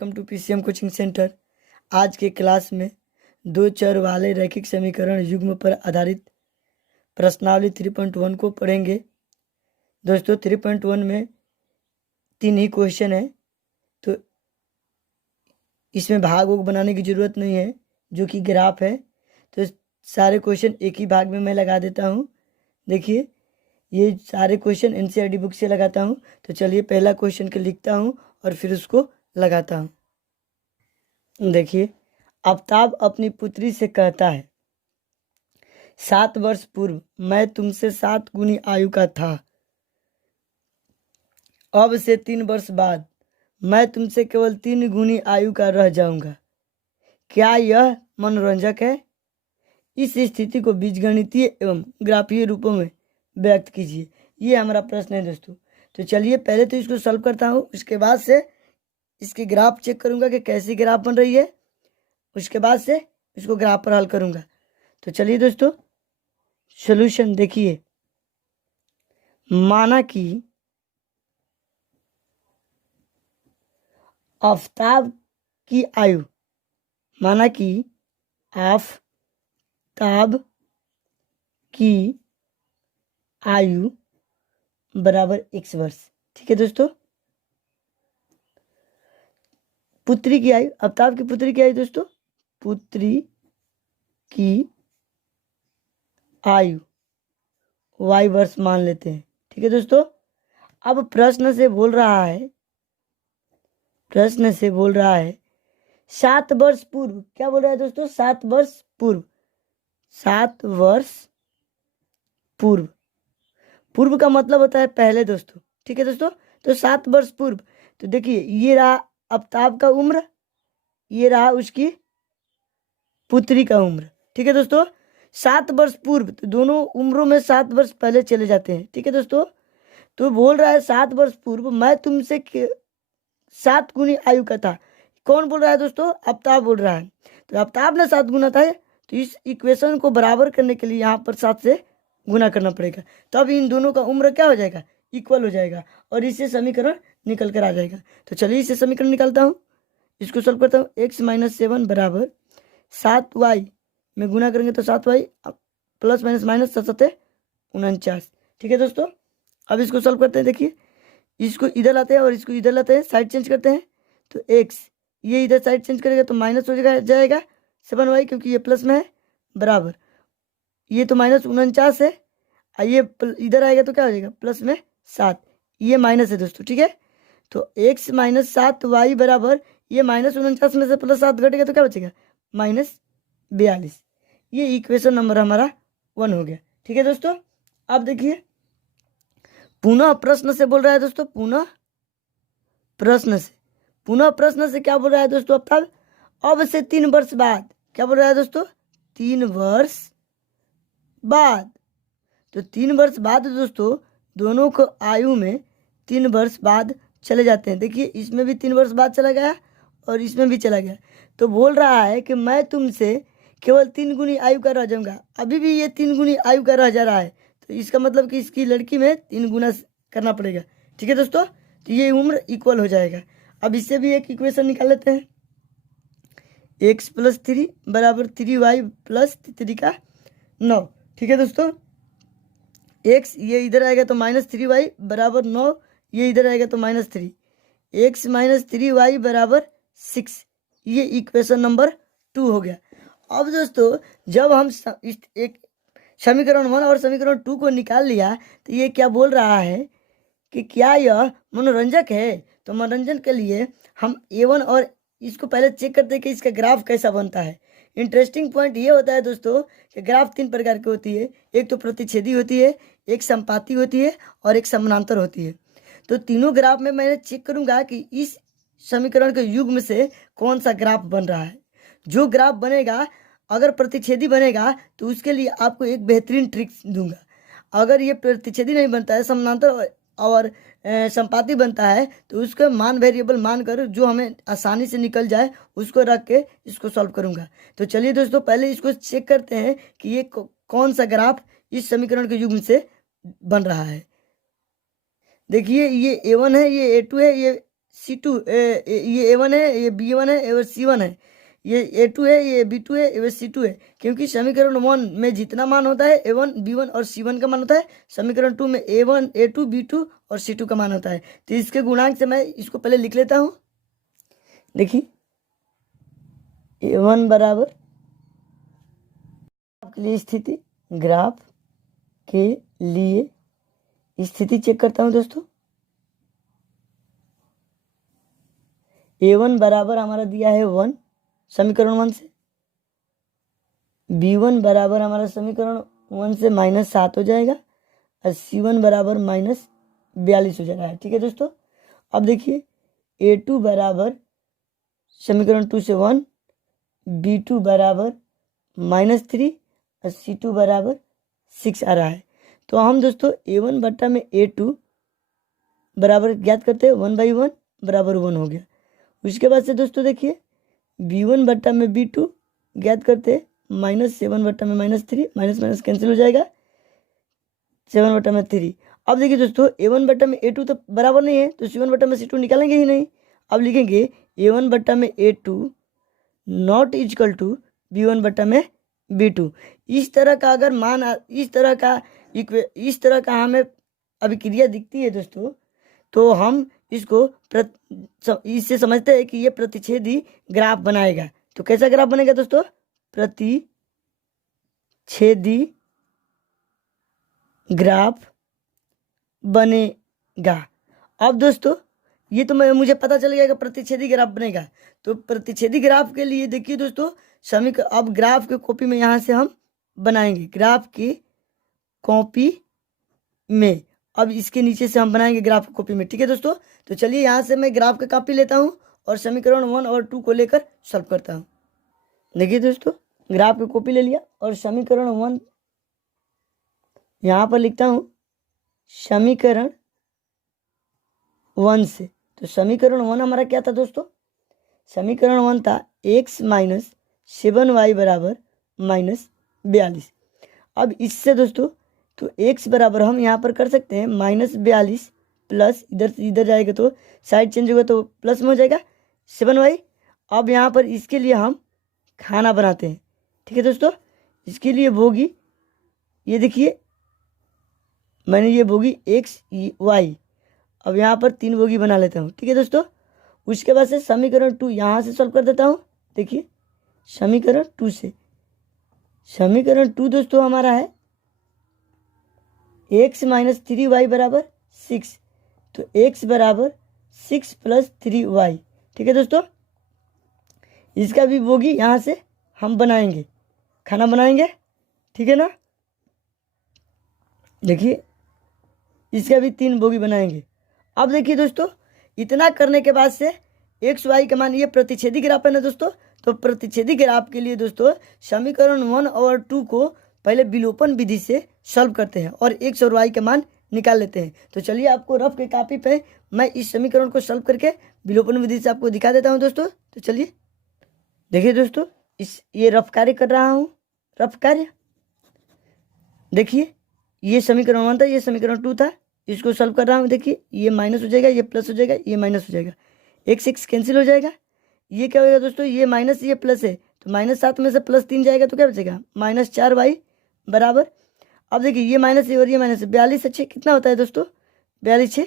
Welcome to PCM coaching centre. आज के class में दो चर वाले रैखिक समीकरण युग्म पर आधारित प्रश्नावली 3.1 को पढ़ेंगे। दोस्तों 3.1 में 3 ही क्वेश्चन है, तो इसमें भाग वोग बनाने की ज़रूरत नहीं है, जो कि ग्राफ है। तो सारे क्वेश्चन एक ही भाग में मैं लगा देता हूँ। देखिए ये सारे क्वेश्चन एनसीईआरटी बुक से लगाता हूँ। तो चलिए पहला क्वेश्चन के लिखता हूँ और फिर उसको लगाता हूँ। देखिए, आफ्ताब अपनी पुत्री से कहता है, 7 वर्ष पूर्व मैं तुमसे 7 गुनी आयु का था। अब से 3 वर्ष बाद मैं तुमसे केवल 3 गुनी आयु का रह जाऊंगा। क्या यह मनोरंजक है? इस स्थिति को बीजगणितीय एवं ग्राफीय रूपों में व्यक्त कीजिए। ये हमारा प्रश्न है दोस्तों। तो चलिए पहले तो इसको सॉल्व करता हूँ, उसके बाद से इसके ग्राफ चेक करूंगा कि कैसी ग्राफ बन रही है, उसके बाद से इसको ग्राफ पर हल करूंगा। तो चलिए दोस्तों सॉल्यूशन देखिए। माना कि आफ्ताब की आयु, माना कि आफ्ताब की आयु बराबर x वर्ष। ठीक है दोस्तों। पुत्री की आयु, आफ्ताब की पुत्री की आयु दोस्तों, पुत्री की आयु y वर्ष मान लेते हैं। ठीक है दोस्तों। अब प्रश्न से बोल रहा है 7 वर्ष पूर्व। क्या बोल रहा है दोस्तों? 7 वर्ष पूर्व। 7 वर्ष पूर्व, पूर्व का मतलब होता है पहले दोस्तों। ठीक है दोस्तों। तो 7 वर्ष पूर्व, तो देखिए ये रहा आफ्ताब का उम्र, ये रहा उसकी पुत्री का उम्र। ठीक है दोस्तों। 7 वर्ष पूर्व, तो दोनों उम्रों में 7 वर्ष पहले चले जाते हैं। ठीक है दोस्तों। तो बोल रहा है 7 वर्ष पूर्व मैं तुमसे 7 गुनी आयु का था। कौन बोल रहा है दोस्तों? आफ्ताब बोल रहा है। तो आफ्ताब ने 7 गुना था, तो इस इक्वेशन को बराबर करने के लिए यहाँ पर 7 से गुना करना पड़ेगा, तब इन दोनों का उम्र क्या हो जाएगा? इक्वल हो जाएगा, और इससे समीकरण निकल कर आ जाएगा। तो चलिए इससे समीकरण निकालता हूँ, इसको सॉल्व करता हूँ। x - 7 बराबर 7y में गुना करेंगे तो 7y प्लस माइनस माइनस 7 7 49। ठीक है दोस्तों। अब इसको सॉल्व करते हैं। देखिए इसको इधर लाते हैं और इसको इधर लाते हैं, साइड चेंज करते हैं। तो x ये इधर साइड चेंज करेगा तो माइनस हो जाएगा 7y, क्योंकि ये प्लस में है, बराबर ये तो माइनस 49 है, और ये इधर आएगा तो क्या हो जाएगा? प्लस में 7, ये माइनस है दोस्तों। ठीक है। तो x - 7y बराबर ये माइनस 49 में से प्लस 7 घटेगा तो क्या बचेगा? -42। ये इक्वेशन नंबर हमारा 1 हो गया। ठीक है दोस्तों। अब देखिए पुनः प्रश्न से बोल रहा है दोस्तों, पुनः प्रश्न से क्या बोल रहा है दोस्तों? अब से 3 वर्ष बाद, क्या बोल रहा है दोस्तों? 3 वर्ष बाद। तो 3 वर्ष बाद दोस्तों दोनों को आयु में 3 वर्ष बाद चले जाते हैं। देखिए इसमें भी 3 वर्ष बाद चला गया और इसमें भी चला गया। तो बोल रहा है कि मैं तुमसे केवल 3 गुनी आयु का रह जाऊंगा। अभी भी ये 3 गुनी आयु का रह जा रहा है, तो इसका मतलब कि इसकी लड़की में 3 गुना करना पड़ेगा। ठीक है दोस्तों। तो ये उम्र इक्वल हो जाएगा। अब इससे भी एक इक्वेशन निकाल लेते हैं। x + 3 बराबर 3y + 3 का 9। ठीक है दोस्तों। x ये इधर आएगा तो -3y बराबर 9, ये इधर आएगा तो -3, x - 3y बराबर 6। ये इक्वेशन नंबर 2 हो गया। अब दोस्तों जब हम एक समीकरण 1 और समीकरण 2 को निकाल लिया, तो ये क्या बोल रहा है कि क्या यह मनोरंजक है? तो मनोरंजन के लिए हम A1 और इसको पहले चेक करते हैं कि इसका ग्राफ कैसा बनता है। इंटरेस्टिंग पॉइंट ये होता है दोस्तों कि ग्राफ 3 प्रकार की होती है। एक तो प्रतिच्छेदी होती है, एक संपाती होती है और एक समानांतर होती है। तो तीनों ग्राफ में मैंने चेक करूंगा कि इस समीकरण के युग्म से कौन सा ग्राफ बन रहा है। जो ग्राफ बनेगा, अगर प्रतिच्छेदी बनेगा तो उसके लिए आपको एक बेहतरीन ट्रिक दूंगा। अगर ये प्रतिच्छेदी नहीं बनता है, समानांतर और संपाती बनता है, तो उसका मान वेरिएबल मान कर जो हमें आसानी से निकल जाए उसको रख के इसको सॉल्व करूंगा। तो चलिए दोस्तों पहले इसको चेक करते हैं कि ये कौन सा ग्राफ इस समीकरण के युग्म से बन रहा है। देखिए ये A1 है, ये A2 है, ये C2 ये A1 है, ये B1 है और C1 है, ये A2 है, ये B2 है, ये C2 है। क्योंकि समीकरण 1 में जितना मान होता है A1 B1 और C1 का मान होता है, समीकरण 2 में A1 A2 B2 और C2 का मान होता है। तो इसके गुणांक से मैं इसको पहले लिख लेता हूँ। देखिए A1 बराबर के लिए स्थिति, ग्राफ के लिए स्थिति चेक करता हूं दोस्तों। A1 बराबर हमारा दिया है 1 समीकरण 1 से, B1 बराबर हमारा समीकरण 1 से -7 हो जाएगा और C1 बराबर -42 हो जा रहा है। ठीक है दोस्तों, अब देखिए A2 बराबर समीकरण 2 से 1, B2 बराबर -3 और C2 बराबर 6 आ रहा है। तो हम दोस्तों A1 बट्टा में A2 बराबर ज्ञात करते हैं, 1/1 बराबर 1 हो गया। उसके बाद से दोस्तों देखिए B1 बट्टा में B2 ज्ञात करते हैं, -7 बट्टा में -3, माइनस माइनस कैंसिल हो जाएगा, 7 बट्टा में 3। अब देखिए दोस्तों A1 बट्टा में A2 तो बराबर नहीं है, तो C1 बट्टा में C2 निकालेंगे ही नहीं। अब लिखेंगे A1 बट्टा में A2 not is equal to B1 बट्टा में B2। इस तरह का अगर मान, इस तरह का हमें अभिक्रिया दिखती है दोस्तों, तो हम इसको इससे समझते हैं कि ये प्रतिच्छेदी ग्राफ बनाएगा। तो कैसा ग्राफ बनेगा दोस्तों? प्रतिच्छेदी ग्राफ बनेगा। अब दोस्तों ये तो मुझे पता चल गया कि प्रतिच्छेदी ग्राफ बनेगा। तो प्रतिच्छेदी ग्राफ के लिए देखिए दोस्तों अब ग्राफ के कॉपी में यहाँ से हम बनाएंगे, ग्राफ की कॉपी में। अब इसके नीचे से हम बनाएंगे ग्राफ की कॉपी में। ठीक है दोस्तों, तो चलिए यहाँ से मैं ग्राफ की कॉपी लेता हूँ और समीकरण 1 और 2 को लेकर सॉल्व करता हूँ। देखिए दोस्तों ग्राफ की कॉपी ले लिया और समीकरण 1 यहाँ पर लिखता हूँ समीकरण 1 से। तो समीकरण 1 हमारा क्या था दोस्तों? समीकरण 1 था x माइनस 7y बराबर -42। अब इससे दोस्तों तो x बराबर हम यहाँ पर कर सकते हैं -42 प्लस इधर से इधर जाएगा तो साइड चेंज होगा तो प्लस में हो जाएगा 7y। अब यहाँ पर इसके लिए हम खाना बनाते हैं। ठीक है दोस्तों, इसके लिए बोगी, ये देखिए मैंने ये बोगी x y, अब यहाँ पर 3 बोगी बना लेता हूँ। ठीक है दोस्तों, उसके बाद से समीकरण 2 यहाँ से सॉल्व कर देता हूँ। देखिए समीकरण 2 से, समीकरण 2 दोस्तों हमारा है x माइनस 3y बराबर 6। तो x बराबर 6 प्लस 3y। ठीक है दोस्तों, इसका भी बोगी यहाँ से हम बनाएंगे, खाना बनाएंगे। ठीक है ना, देखिए इसका भी 3 बोगी बनाएंगे। अब देखिए दोस्तों इतना करने के बाद से एक्स वाई का मान, ये प्रतिच्छेदी ग्राफ है ना दोस्तों, तो प्रतिच्छेदी ग्राफ के लिए दोस्तों समीकरण 1 और 2 को पहले विलोपन विधि से सॉल्व करते हैं और एक्स और वाई का मान निकाल लेते हैं। तो चलिए आपको रफ के कॉपी पे मैं इस समीकरण को सॉल्व करके विलोपन विधि से आपको दिखा देता हूँ दोस्तों। तो चलिए देखिए दोस्तों ये रफ कार्य कर रहा हूँ, रफ कार्य। देखिए ये समीकरण 1 था, ये समीकरण 2 था, इसको सॉल्व कर रहा हूँ। देखिए ये माइनस हो जाएगा, ये प्लस हो जाएगा, ये माइनस हो जाएगा, x कैंसिल हो जाएगा। ये क्या होगा दोस्तों, ये माइनस ये प्लस है तो -7 में से +3 जाएगा तो क्या बचेगा -4y बराबर। अब देखिए ये माइनस है और ये माइनस है, 42 अच्छे कितना होता है दोस्तों, 42 6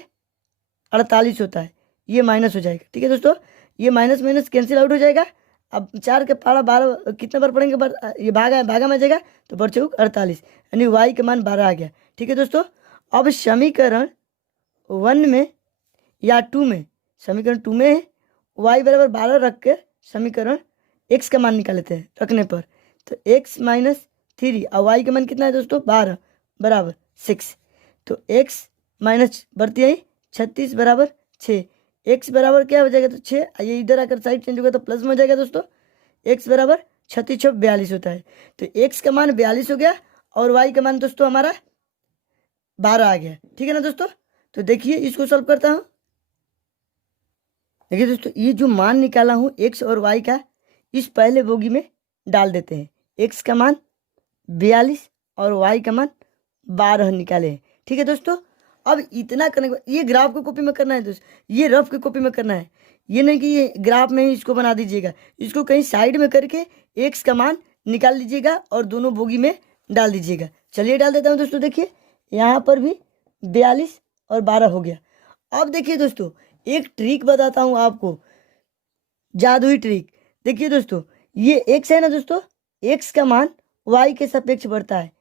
48 होता है, ये माइनस हो जाएगा। ठीक है दोस्तों, ये माइनस माइनस कैंसिल आउट हो जाएगा। अब 4 के पारा 12 कितने बार पढ़ेंगे, ये भागा में जाएगा तो बर चौक 48, यानी y का मान 12 आ गया। ठीक है दोस्तों, अब समीकरण 1 में या 2 में, समीकरण 2 में y बराबर 12 रख के समीकरण x का मान निकाल लेते हैं रखने पर। तो x माइनस 3 और y का मान कितना है दोस्तों 12 बराबर 6। तो x माइनस बढ़ती है 36 बराबर 6, x बराबर क्या हो जाएगा तो 6, ये इधर आकर साइड चेंज होगा तो प्लस में हो जाएगा दोस्तों, x बराबर 36 6 42 होता है। तो x का मान 42 हो गया और y का मान दोस्तों हमारा 12 आ गया। ठीक है ना दोस्तों, तो देखिए इसको सॉल्व करता हूँ। देखिए दोस्तों ये जो मान निकाला हूँ x और y का, इस पहले बोगी में डाल देते हैं। x का मान 42 और y का मान 12 निकाले हैं। ठीक है दोस्तों, अब इतना करने के बाद ये ग्राफ को कॉपी में करना है दोस्त, ये रफ की कॉपी में करना है, ये नहीं कि ये ग्राफ में ही इसको बना दीजिएगा, इसको कहीं साइड में करके एक्स का मान निकाल लीजिएगा और दोनों बोगी में डाल दीजिएगा। चलिए डाल देता हूँ दोस्तों। देखिए यहाँ पर भी 42 और 12 हो गया। अब देखिए दोस्तों एक ट्रिक बताता हूँ आपको, जादुई ट्रिक। देखिए दोस्तों ये एक्स है ना दोस्तों, एक्स का मान वाई के सापेक्ष बढ़ता है,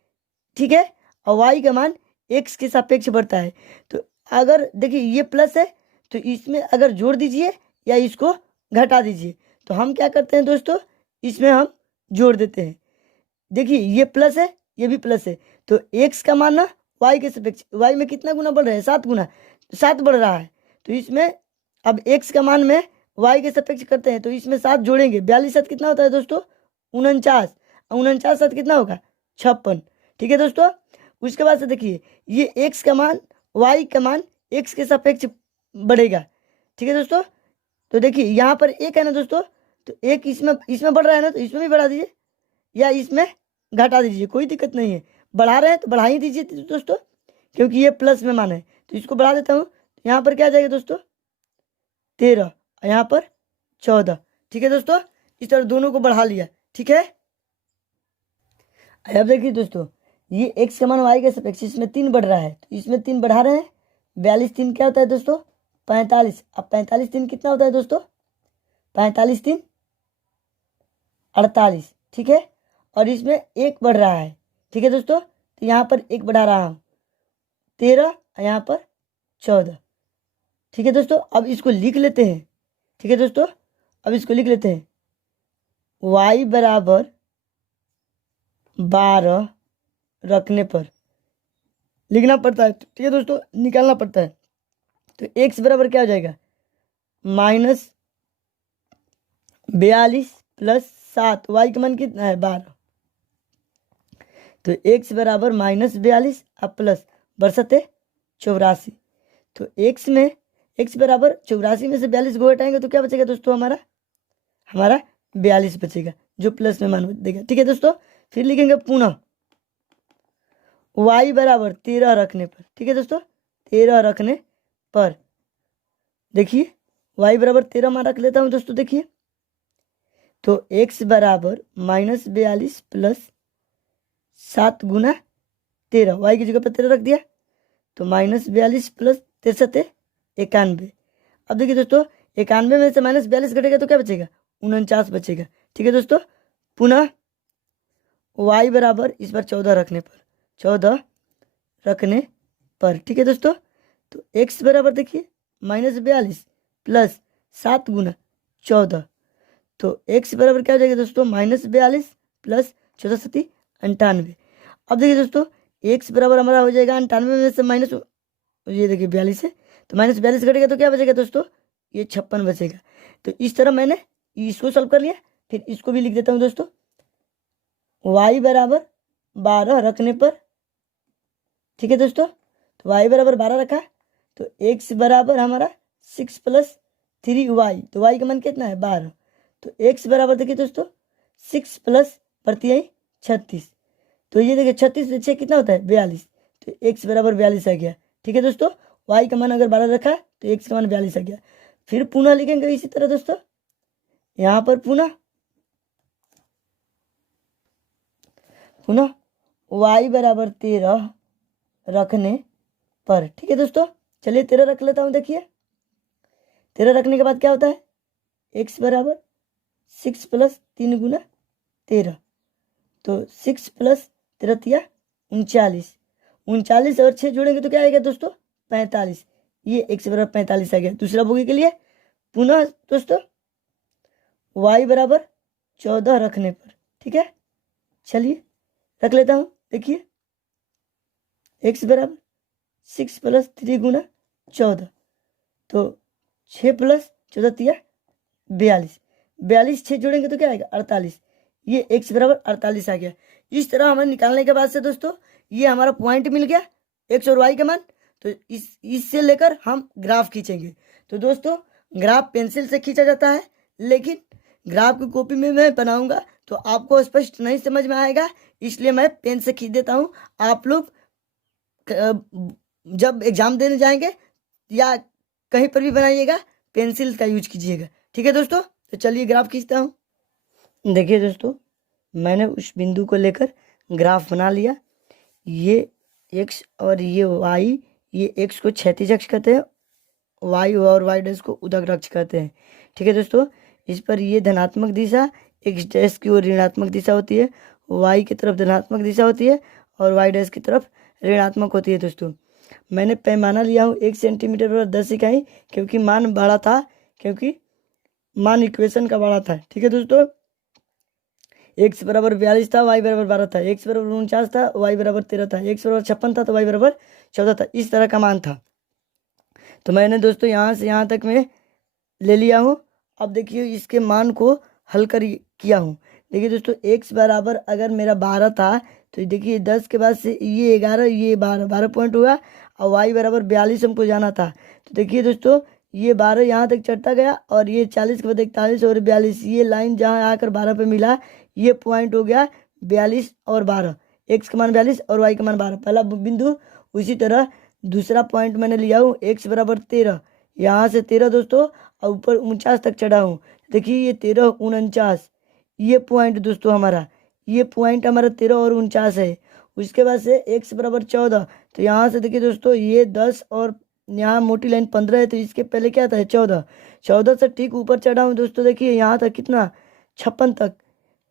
ठीक है, और वाई का मान एक्स के सापेक्ष बढ़ता है। तो अगर देखिए ये प्लस है तो इसमें अगर जोड़ दीजिए या इसको घटा दीजिए, तो हम क्या करते हैं दोस्तों, इसमें हम जोड़ देते हैं। देखिए ये प्लस है, ये भी प्लस है, तो एक्स का मान ना वाई के सापेक्ष, वाई में कितना गुना बढ़ रहा है, 7 गुना, 7 बढ़ रहा है। तो इसमें अब एक्स का मान में वाई के सापेक्ष करते हैं, तो इसमें 7 जोड़ेंगे, 42 7 कितना होता है दोस्तों, 49, 49 7 कितना होगा, 56। ठीक है दोस्तों। उसके बाद से देखिए ये एक्स का मान वाई का मान एक्स के सापेक्ष बढ़ेगा, ठीक है दोस्तों। तो देखिए यहाँ पर एक है ना दोस्तों, तो एक इसमें इसमें बढ़ रहा है ना, तो इसमें भी बढ़ा दीजिए या इसमें घटा दीजिए, कोई दिक्कत नहीं है। बढ़ा रहे हैं तो बढ़ा ही दीजिए दोस्तों, क्योंकि ये प्लस में मान है, तो इसको बढ़ा देता हूँ। यहाँ पर क्या आ जाएगा दोस्तों, 13, और यहाँ पर 14। ठीक है दोस्तों, इस तरह दोनों को बढ़ा लिया, ठीक है। अब देखिए दोस्तों ये एक्स का मान वाई के सापेक्ष, इसमें 3 बढ़ रहा है, तो इसमें 3 बढ़ा रहे हैं, 42 3 क्या होता है दोस्तों, 45। अब 45 3 कितना होता है दोस्तों, 45 3 48, ठीक है। और इसमें 1 बढ़ रहा है, ठीक है दोस्तों, तो यहाँ पर 1 बढ़ा रहा हूँ, 13, और यहाँ पर 14। ठीक है दोस्तों, अब इसको लिख लेते हैं, ठीक है दोस्तों। अब इसको लिख लेते हैं, y बराबर 12 रखने पर लिखना पड़ता है, ठीक है दोस्तों, निकालना पड़ता है। तो x बराबर क्या हो जाएगा, -42 + 7, वाई का मान कितना है, 12। तो x बराबर -42 अब प्लस बरसते 84। तो x में x बराबर 84 में से 42 को हटाएंगे तो क्या बचेगा दोस्तों, हमारा 42 बचेगा, जो प्लस में मान देगा, ठीक है दोस्तों। फिर लिखेंगे पुनः y बराबर 13 रखने पर, ठीक है दोस्तों, 13 रखने पर। देखिए y बराबर 13 मान रख लेता हूँ दोस्तों। देखिए तो x बराबर -42 + 7 गुना 13, y की जगह पर 13 रख दिया, तो -42 + 63 91। अब देखिए दोस्तों 91 में से -42 घटेगा तो क्या बचेगा, 49 बचेगा, ठीक है दोस्तों। पुनः y बराबर इस बार 14 रखने पर, 14 रखने पर, ठीक है दोस्तों। तो x बराबर देखिए -42 + 7 गुना 14, तो x बराबर क्या हो जाएगा दोस्तों, -42 + 14 7 98। अब देखिए दोस्तों x बराबर हमारा हो जाएगा 98 में से माइनस, ये देखिए 42 है, तो -42 घटेगा तो क्या बचेगा दोस्तों, ये 56 बचेगा। तो इस तरह मैंने इसको सॉल्व कर लिया। फिर इसको भी लिख देता हूँ दोस्तों, y बराबर 12 रखने पर, ठीक है दोस्तों। तो y बराबर 12 रखा, तो x बराबर हमारा 6 + 3y, तो y का मान कितना है, 12। तो x बराबर देखिए दोस्तों 6 + प्रत्यय 36, तो ये देखिए 36 से 6 कितना होता है, 42। तो x बराबर 42 आ गया, ठीक है दोस्तों। y का मान अगर 12 रखा तो x का मान 42 आ गया। फिर पुनः लिखेंगे इसी तरह दोस्तों, यहाँ पर पुनः y बराबर 13 रखने पर, ठीक है दोस्तों। चलिए 13 रख लेता हूँ। देखिए 13 रखने के बाद क्या होता है, x बराबर 6 + 3 गुना 13, तो 6 + 13 39, 39 और 6 जोड़ेंगे तो क्या आएगा दोस्तों, 45। ये x बराबर 45 आ गया दूसरा बोगी के लिए। पुनः दोस्तों y बराबर 14 रखने पर, ठीक है। चलिए रख लेता हूँ। देखिए x बराबर 6 + 3 गुना 14, तो 6 + 14 42, 42 6 जोड़ेंगे तो क्या आएगा, 48। ये x बराबर 48 आ गया। इस तरह हमें निकालने के बाद से दोस्तों ये हमारा पॉइंट मिल गया, x और y का मान। तो इससे लेकर हम ग्राफ खींचेंगे। तो दोस्तों ग्राफ पेंसिल से खींचा जाता है, लेकिन ग्राफ की कॉपी में मैं बनाऊंगा तो आपको स्पष्ट नहीं समझ में आएगा, इसलिए मैं पेन से खींच देता हूँ। आप लोग जब एग्जाम देने जाएंगे या कहीं पर भी बनाइएगा पेंसिल का यूज कीजिएगा। ठीक है दोस्तों, तो चलिए ग्राफ खींचता हूँ। देखिए दोस्तों, मैंने उस बिंदु को लेकर ग्राफ बना लिया। ये एक्स और ये वाई, ये एक्स को क्षैतिज अक्ष कहते हैं, वाई और वाई डैश को उदक अक्ष कहते हैं। ठीक है दोस्तों, इस पर ये धनात्मक दिशा, एक्स डैश की ओर ऋणात्मक दिशा होती है, वाई की तरफ धनात्मक दिशा होती है और वाई डैश की तरफ ऋणात्मक होती है। दोस्तों मैंने पैमाना लिया हूँ 1 सेंटीमीटर पर 10 इकाई, क्योंकि मान बड़ा था, क्योंकि मान इक्वेशन का बड़ा था। ठीक है दोस्तों, एक्स बराबर 42 था, वाई बराबर 12 था, एक्स बराबर 49 था, वाई बराबर 13 था, एक्स बराबर 56 था तो वाई बराबर 14 था। इस तरह का मान था। तो मैंने दोस्तों यहाँ से यहाँ तक मैं ले लिया हूँ। अब देखिए इसके मान को हल किया हूँ। देखिए दोस्तों, एक्स बराबर अगर मेरा 12 था तो देखिए 10 के बाद से ये 11, ये 12 पॉइंट हुआ, और वाई बराबर 42 हमको जाना था। तो देखिए दोस्तों, ये 12 यहाँ तक चढ़ता गया और ये 40 के बाद 41 और 42, ये लाइन जहाँ आकर 12 पे मिला, ये पॉइंट हो गया 42 और 12, एक्स का मान 42 और वाई का मान 12, पहला बिंदु। उसी तरह दूसरा पॉइंट मैंने लिया हूँ एक्स बराबर 13, यहाँ से 13 दोस्तों और ऊपर 49 तक चढ़ा हूँ। देखिए ये 13 49, ये पॉइंट दोस्तों हमारा, ये पॉइंट हमारा 13 और 49 है। उसके बाद से एक्स बराबर 14, तो यहाँ से देखिए दोस्तों ये 10 और यहाँ मोटी लाइन 15 है, तो इसके पहले क्या था 14, 14 से ठीक ऊपर चढ़ा हूँ दोस्तों। देखिए यहाँ तक कितना 56 तक,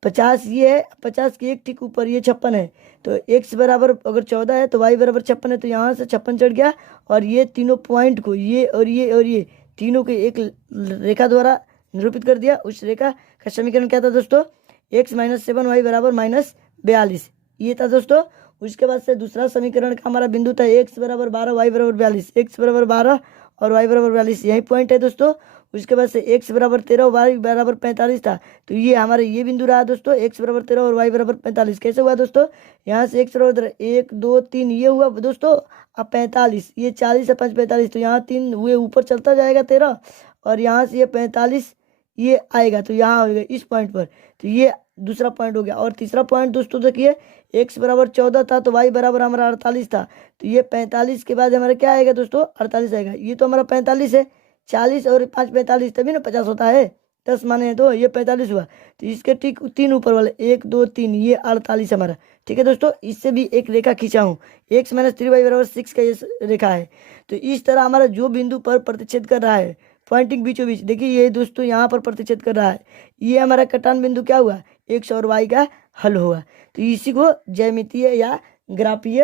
50 ये है, 50 की एक ठीक ऊपर ये 56 है। तो एक्स बराबर अगर 14 है तो वाई बराबर 56 है, तो यहाँ से 56 चढ़ गया और ये तीनों पॉइंट को ये और ये और ये तीनों के एक रेखा द्वारा निरूपित कर दिया। उस रेखा का समीकरण क्या था दोस्तों, एक्स माइनस 7 वाई बराबर माइनस 42, ये था दोस्तों। उसके बाद से दूसरा समीकरण का हमारा बिंदु था एक्स बराबर 12 वाई बराबर 42, एक्स बराबर 12 और वाई बराबर 42, यही पॉइंट है दोस्तों। उसके बाद से एक्स बराबर 13 वाई बराबर 45 था, तो ये हमारे ये बिंदु रहा दोस्तों, एक्स बराबर 13 और वाई बराबर 45। कैसे हुआ दोस्तों, यहाँ से एक्स बराबर 1 2 3 ये हुआ दोस्तों, अब 45, ये 40 है 5 45, तो यहाँ 3 हुए, ऊपर चलता जाएगा 13 और यहाँ से ये 45 ये आएगा, तो यहाँ होगा इस पॉइंट पर। तो ये दूसरा पॉइंट हो गया। और तीसरा पॉइंट दोस्तों देखिए, एक्स बराबर 14 था तो वाई बराबर हमारा 48 था, तो ये 45 के बाद हमारा क्या आएगा दोस्तों 48 आएगा। ये तो हमारा 45 है, 40 और 5 45 तभी ना 50 होता है, 10 माने हैं तो ये 45 हुआ। तो इसके ठीक 3 ऊपर वाले 1 2 3 ये 48 हमारा। ठीक है दोस्तों, इससे भी एक रेखा खींचा हूँ, एक्स माइनस 3 वाई बराबर 6 का ये रेखा है। तो इस तरह हमारा जो बिंदु पर प्रतिच्छेद कर रहा है पॉइंटिंग बीचों बीच, देखिए ये दोस्तों यहाँ पर प्रतिच्छेद कर रहा है, ये हमारा कटान बिंदु क्या हुआ, एक्स और वाई का हल हुआ। तो इसी को ज्यामितीय या ग्राफीय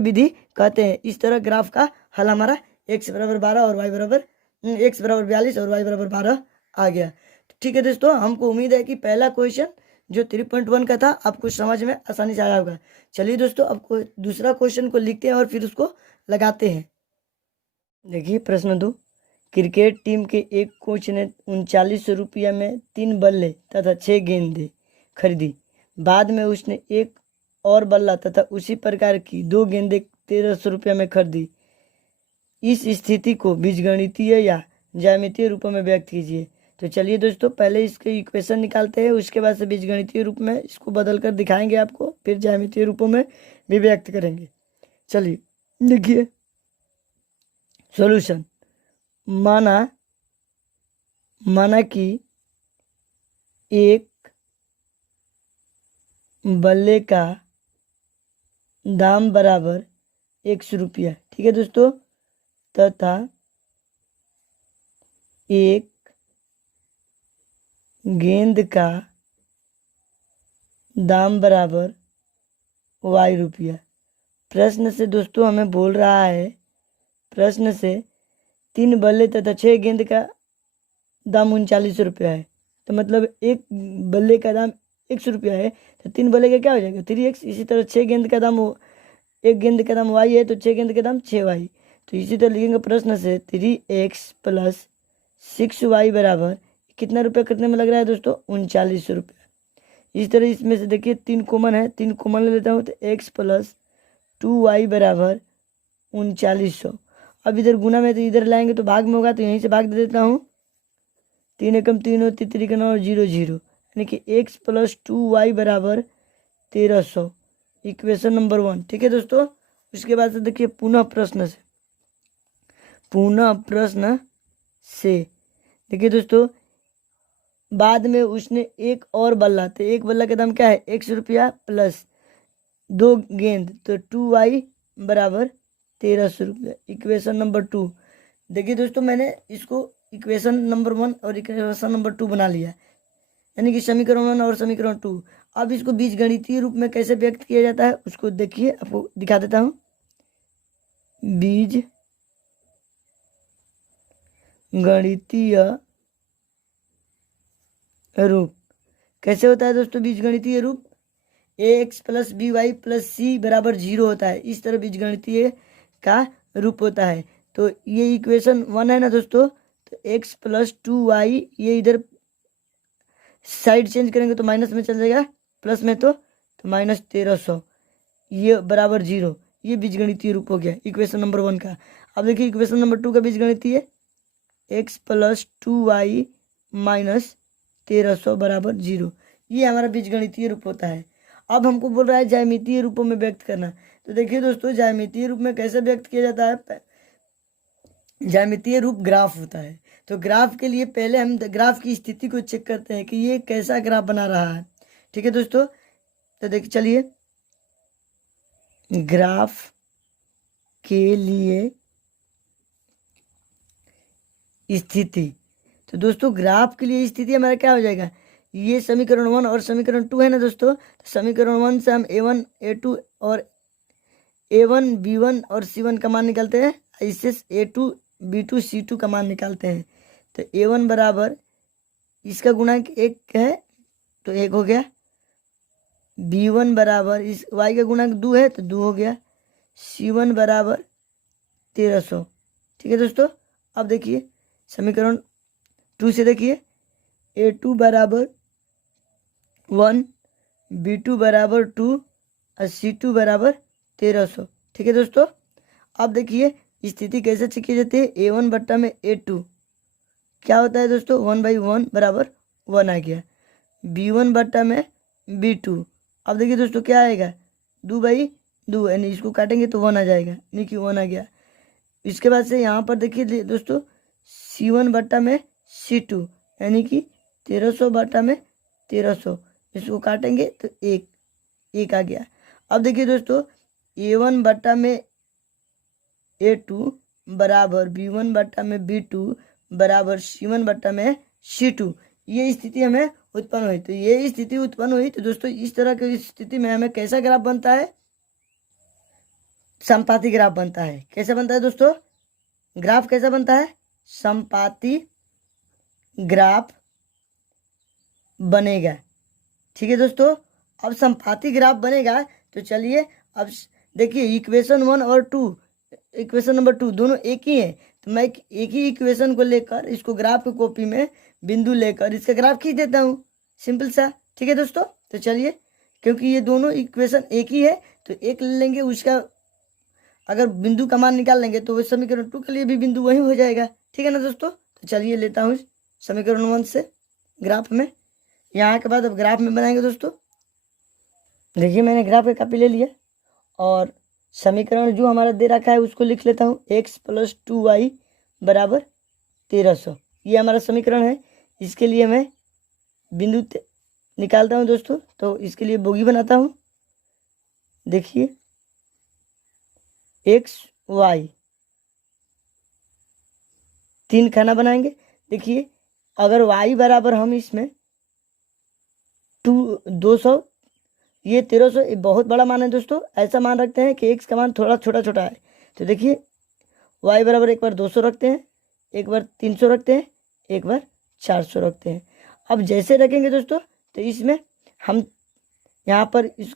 विधि कहते हैं। इस तरह ग्राफ का हल हमारा एक्स बराबर 12 और वाई बराबर एक्स बराबर 42 और वाई बराबर 12 आ गया। ठीक है दोस्तों, हमको उम्मीद है कि पहला क्वेश्चन जो 3.1 का था आपको समझ में आसानी से आया होगा। चलिए दोस्तों, अब दूसरा क्वेश्चन को लिखते हैं और फिर उसको लगाते हैं। देखिए प्रश्न 2, क्रिकेट टीम के एक कोच ने 3900 रुपया में 3 बल्ले तथा 6 गेंदें खरीदी। बाद में उसने एक और बल्ला तथा उसी प्रकार की 2 गेंदें 1300 रुपया में खरीदी। इस स्थिति को बीजगणितीय या ज्यामितीय रूपों में व्यक्त कीजिए। तो चलिए दोस्तों, पहले इसके इक्वेशन निकालते हैं, उसके बाद से बीजगणितीय रूप में इसको बदल कर दिखाएंगे आपको, फिर ज्यामितीय रूपों में भी व्यक्त करेंगे। चलिए देखिए सॉल्यूशन। माना कि एक बल्ले का दाम बराबर 100 रुपया, ठीक है दोस्तों, तथा एक गेंद का दाम बराबर y रुपया। प्रश्न से दोस्तों हमें बोल रहा है, प्रश्न से 3 बल्ले तथा 6 गेंद का दाम 3900 रुपया है, तो मतलब एक बल्ले का दाम 100 रुपया है, तो 3 बल्ले का क्या हो जाएगा 3x। इसी तरह 6 गेंद का दाम, एक गेंद का दाम y है, तो 6 गेंद का दाम 6y। तो इसी तरह लिखेंगे प्रश्न से 3x प्लस 6y बराबर कितना रुपया कितने में लग रहा है दोस्तों 3900 रुपया। इस तरह इसमें से देखिए 3 कॉमन है, 3 कॉमन ले लेता हूँ, तो x प्लस 2y बराबर 3900। अब इधर गुना में तो इधर लाएंगे तो भाग में होगा, तो यहीं से भाग दे देता हूँ, 3 एकम 3 होती 3 9 0 0, यानी कि x प्लस 2y बराबर 1300, इक्वेशन नंबर 1। ठीक है दोस्तों, उसके बाद से देखिए पुनः प्रश्न से देखिए दोस्तों, बाद में उसने एक और बल्ला, तो एक बल्ला का दाम क्या है, 100 रुपया प्लस 2 गेंद, तो 2y बराबर 1300 रुपया। Equation number 2। देखिए दोस्तों, मैंने इसको इक्वेशन नंबर 1 और इक्वेशन नंबर 2 बना लिया, यानी कि समीकरण 1 और समीकरण 2। अब इसको बीजगणितीय रूप में कैसे व्यक्त किया जाता है उसको देखिए, आपको दिखा देता हूँ। बीज गणितीय रूप कैसे होता है दोस्तों? बीजगणितीय रूप ax plus B Y plus C बराबर 0 होता है, इस तरह बीजगणितीय का रूप होता है। तो ये इक्वेशन 1 है ना दोस्तों, तो x प्लस 2y, ये इधर साइड चेंज करेंगे तो माइनस में चल जाएगा, प्लस में तो माइनस 1300, ये बराबर 0। ये बीजगणितीय रूप हो गया इक्वेशन नंबर 1 का। अब देखिए इक्वेशन नंबर 2 का बीजगणितीय, x प्लस 2y माइनस 1300 बराबर 0। ये हमारा बीजगणितीय रूप होता है। अब हमको बोल रहा है ज्यामितीय रूपों में व्यक्त करना। तो देखिए दोस्तों, ज्यामितीय रूप में कैसे व्यक्त किया जाता है? ज्यामितीय रूप ग्राफ होता है। तो ग्राफ के लिए पहले हम ग्राफ की स्थिति को चेक करते हैं कि ये कैसा ग्राफ बना रहा है। ठीक है दोस्तों, तो देखिए चलिए, ग्राफ के लिए स्थिति, तो दोस्तों ग्राफ के लिए स्थिति हमारा क्या हो जाएगा? ये समीकरण 1 और समीकरण 2 है ना दोस्तों, तो समीकरण 1 से हम a1 a2 और a1 b1 और c1 का मान निकालते हैं, इससे a2 b2 c2 का मान निकालते हैं। तो a1 बराबर, इसका गुणांक 1 है तो 1 हो गया, b1 बराबर, इस y का गुणांक 2 है तो 2 हो गया, c1 बराबर 1300। ठीक है दोस्तों, अब देखिए समीकरण 2 से देखिए, a2 बराबर 1, b2 बराबर 2 और c2 बराबर 1300। ठीक है दोस्तों, अब देखिए स्थिति कैसे चेक की जाती है? a1 बट्टा में a2 क्या होता है दोस्तों? 1/1 बराबर 1 आ गया, b1 बट्टा में b2, अब देखिए दोस्तों क्या आएगा? 2/2, यानी इसको काटेंगे तो 1 आ जाएगा, यानी कि 1 आ गया। इसके बाद से यहाँ पर देखिए दोस्तों, c1 बट्टा में c2, यानी कि 1300 बट्टा में 1300, इसको काटेंगे तो 1 आ गया। अब देखिए दोस्तों, a1 बट्टा में a2 बराबर b1 बट्टा में b2 बराबर c1 बट्टा में c2, ये स्थिति हमें उत्पन्न हुई। तो ये स्थिति उत्पन्न हुई, तो दोस्तों इस तरह की स्थिति में हमें कैसा ग्राफ बनता है? समपाती ग्राफ बनता है। कैसे बनता है दोस्तों? ग्राफ कैसा बनता है? समपाती ग्राफ बनेगा। ठीक है दोस्तों, अब समपाती ग्राफ बनेगा तो चलिए अब देखिए, इक्वेशन 1 और 2, इक्वेशन नंबर 2 दोनों एक ही है, तो मैं एक ही इक्वेशन को लेकर इसको ग्राफ की कॉपी में बिंदु लेकर इसका ग्राफ खींच देता हूँ, सिंपल सा। ठीक है दोस्तों, तो चलिए, क्योंकि ये दोनों इक्वेशन एक ही है तो एक ले लेंगे, उसका अगर बिंदु का मान निकाल लेंगे तो समीकरण 2 के लिए भी बिंदु वही हो जाएगा। ठीक है ना दोस्तों, तो चलिए लेता हूँ समीकरण 1 से ग्राफ में, यहाँ के बाद अब ग्राफ में बनाएंगे दोस्तों। देखिए मैंने ग्राफ का कॉपी ले लिया और समीकरण जो हमारा दे रखा है उसको लिख लेता हूँ, x प्लस 2y बराबर 1300, ये हमारा समीकरण है। इसके लिए मैं बिंदु निकालता हूँ दोस्तों, तो इसके लिए बोगी बनाता हूँ। देखिए x y 3 खाना बनाएंगे। देखिए अगर y बराबर हम इसमें 200, ये 1300 ये बहुत बड़ा मान है दोस्तों, ऐसा मान रखते हैं कि x का मान थोड़ा छोटा छोटा है। तो देखिए y बराबर एक बार 200 रखते हैं, एक बार 300 रखते हैं, एक बार 400 रखते हैं। अब जैसे रखेंगे दोस्तों, तो इसमें हम यहाँ पर इस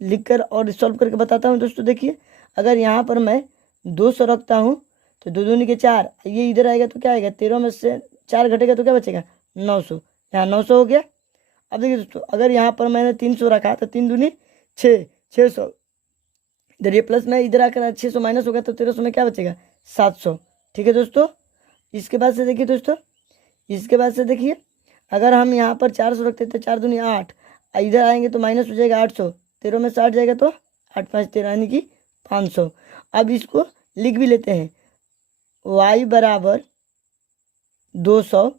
लिखकर और सॉल्व करके बताता हूँ दोस्तों। देखिए अगर यहाँ पर मैं 200 रखता हूँ तो 2 दूनी के 4, ये इधर आएगा तो क्या आएगा? 13 में से 4 घटेगा तो क्या बचेगा? 900, यहाँ 900 हो गया। अब देखिए दोस्तों, अगर यहाँ पर मैंने 300 रखा तो 3 दूनी 6, 600, इधर ये प्लस में इधर आकर 600 माइनस होगा तो 1300 में क्या बचेगा? 700। ठीक है दोस्तों, इसके बाद से देखिए दोस्तों, इसके बाद से देखिए अगर हम यहाँ पर 400 रखते तो 4 दूनी 8, इधर आएंगे तो माइनस हो जाएगा 800, 13 में 60 जाएगा तो 8 5 13, यानी कि 500। अब इसको लिख भी लेते हैं, y बराबर 200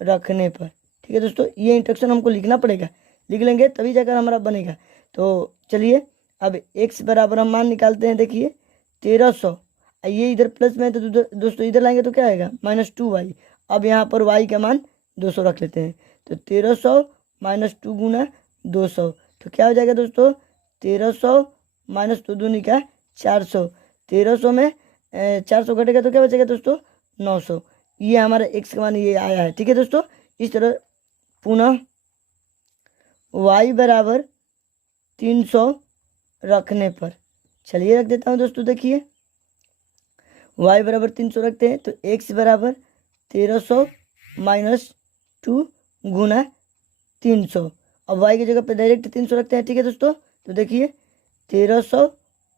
रखने पर। ठीक है दोस्तों, ये इंस्ट्रक्शन हमको लिखना पड़ेगा, लिख लेंगे तभी जाकर हमारा बनेगा। तो चलिए अब x बराबर हम मान निकालते हैं। देखिए 1300, ये इधर प्लस में है तो दोस्तों इधर लाएंगे तो क्या आएगा, -2y। अब यहाँ पर y का मान 200 रख लेते हैं, तो 1300 -2 गुना 200, तो क्या हो जाएगा दोस्तों, 1300 -2 दूनी का 400। 1300 में 400 घटेगा तो क्या बचेगा दोस्तों, 900। ये हमारा x का मान ये आया है। ठीक है दोस्तों, इस तरह पुनः y बराबर 300 रखने पर, चलिए रख देता हूँ दोस्तों। देखिए y बराबर 300 रखते हैं तो x बराबर 1300 -2 गुना 300। अब y की जगह पे डायरेक्ट 300 रखते हैं। ठीक है दोस्तों, तो देखिए 1300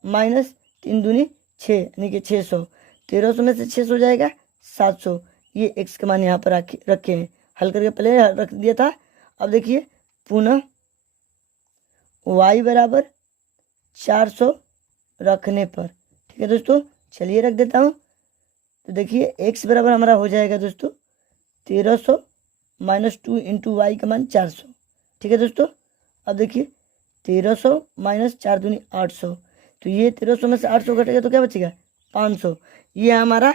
माइनस 3 दूनी 6 यानी कि 600। 1300 में से 600 हो जाएगा 700। ये x का मान यहाँ पर रखे हैं, हल करके पहले रख दिया था। अब देखिए पुनः y बराबर 400 रखने पर। ठीक है दोस्तों, चलिए रख देता हूँ। तो देखिए x बराबर हमारा हो जाएगा दोस्तों 1300 -2 इंटू वाई का मान 400। ठीक है दोस्तों, अब देखिए 1300 माइनस 4 दूनी 800, तो ये 1300 में से 800 घटेगा तो क्या बचेगा, 500। ये हमारा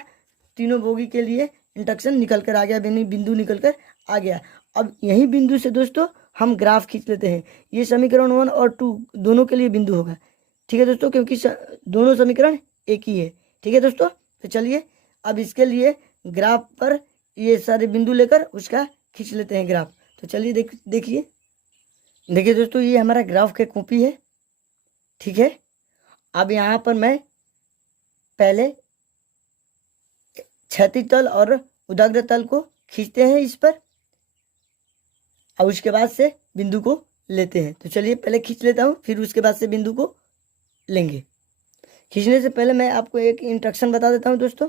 तीनों बोगी के लिए इंस्ट्रक्शन निकल कर आ गया, बिंदु निकल कर आ गया। अब यही बिंदु से दोस्तों हम ग्राफ खींच लेते हैं। ये समीकरण 1 और 2 दोनों के लिए बिंदु होगा। ठीक है दोस्तों, क्योंकि दोनों समीकरण एक ही है। ठीक है दोस्तों, तो चलिए अब इसके लिए ग्राफ पर ये सारे बिंदु लेकर उसका खींच लेते हैं ग्राफ। तो चलिए देखिए दोस्तों, ये हमारा ग्राफ का कॉपी है। ठीक है, अब यहाँ पर मैं पहले क्षैतिज तल और उदाग्र तल को खींचते हैं इस पर, और उसके बाद से बिंदु को लेते हैं। तो चलिए पहले खींच लेता हूँ, फिर उसके बाद से बिंदु को लेंगे। खींचने से पहले मैं आपको एक इंस्ट्रक्शन बता देता हूँ दोस्तों।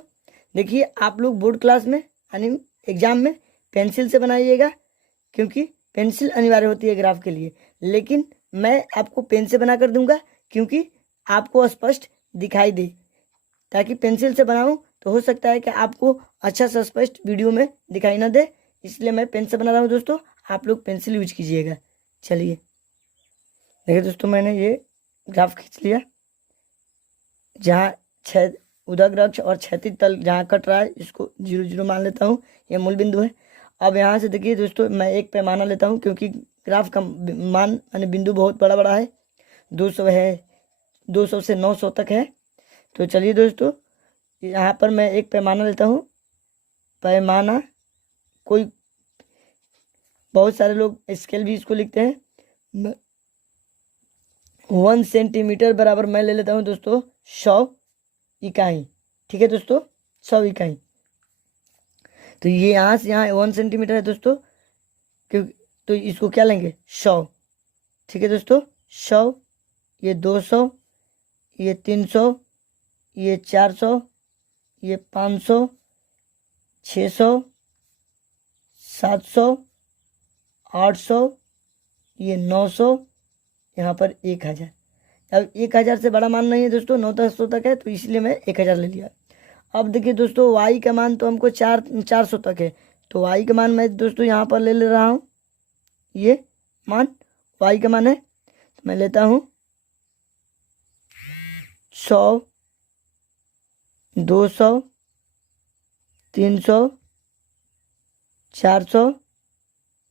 देखिए आप लोग बोर्ड क्लास में यानी एग्जाम में पेंसिल से बनाइएगा, क्योंकि पेंसिल अनिवार्य होती है ग्राफ के लिए। लेकिन मैं आपको पेन से बना कर दूंगा, क्योंकि आपको स्पष्ट दिखाई दे। ताकि पेंसिल से बनाऊं तो हो सकता है कि आपको अच्छा सा स्पष्ट वीडियो में दिखाई ना दे, इसलिए मैं पेन से बना रहा हूँ दोस्तों। आप लोग पेंसिल यूज कीजिएगा। चलिए देखिए दोस्तों, मैंने ये ग्राफ खींच लिया। जहाँ उदग्र अक्ष और क्षैतिज तल जहाँ कट रहा है इसको 0 0 मान लेता हूँ, ये मूल बिंदु है। अब यहाँ से देखिए दोस्तों, मैं एक पैमाना लेता हूँ, क्योंकि ग्राफ का मान यानी बिंदु बहुत बड़ा बड़ा है, 200 है, 200 से 900 तक है। तो चलिए दोस्तों, यहाँ पर मैं एक पैमाना लेता हूँ। पैमाना कोई बहुत सारे लोग स्केल भी इसको लिखते हैं। 1 सेंटीमीटर बराबर मैं ले लेता हूँ दोस्तों 100 इकाई। ठीक है दोस्तों, 100 इकाई। तो ये यहाँ से यहाँ 1 सेंटीमीटर है दोस्तों, क्योंकि तो इसको क्या लेंगे 100। ठीक है दोस्तों, 100, ये 200, ये 300, ये 400, ये 500, 600, 700, 800, ये 900, यहाँ पर 1000। अब 1000 से बड़ा मान नहीं है दोस्तों, 900 तक है, तो इसलिए मैं 1000 ले लिया। अब देखिए दोस्तों, y का मान तो हमको 400 तक है, तो y का मान मैं दोस्तों यहाँ पर ले रहा हूँ। ये मान y का मान है, तो मैं लेता हूँ 100, 200, 300, 400,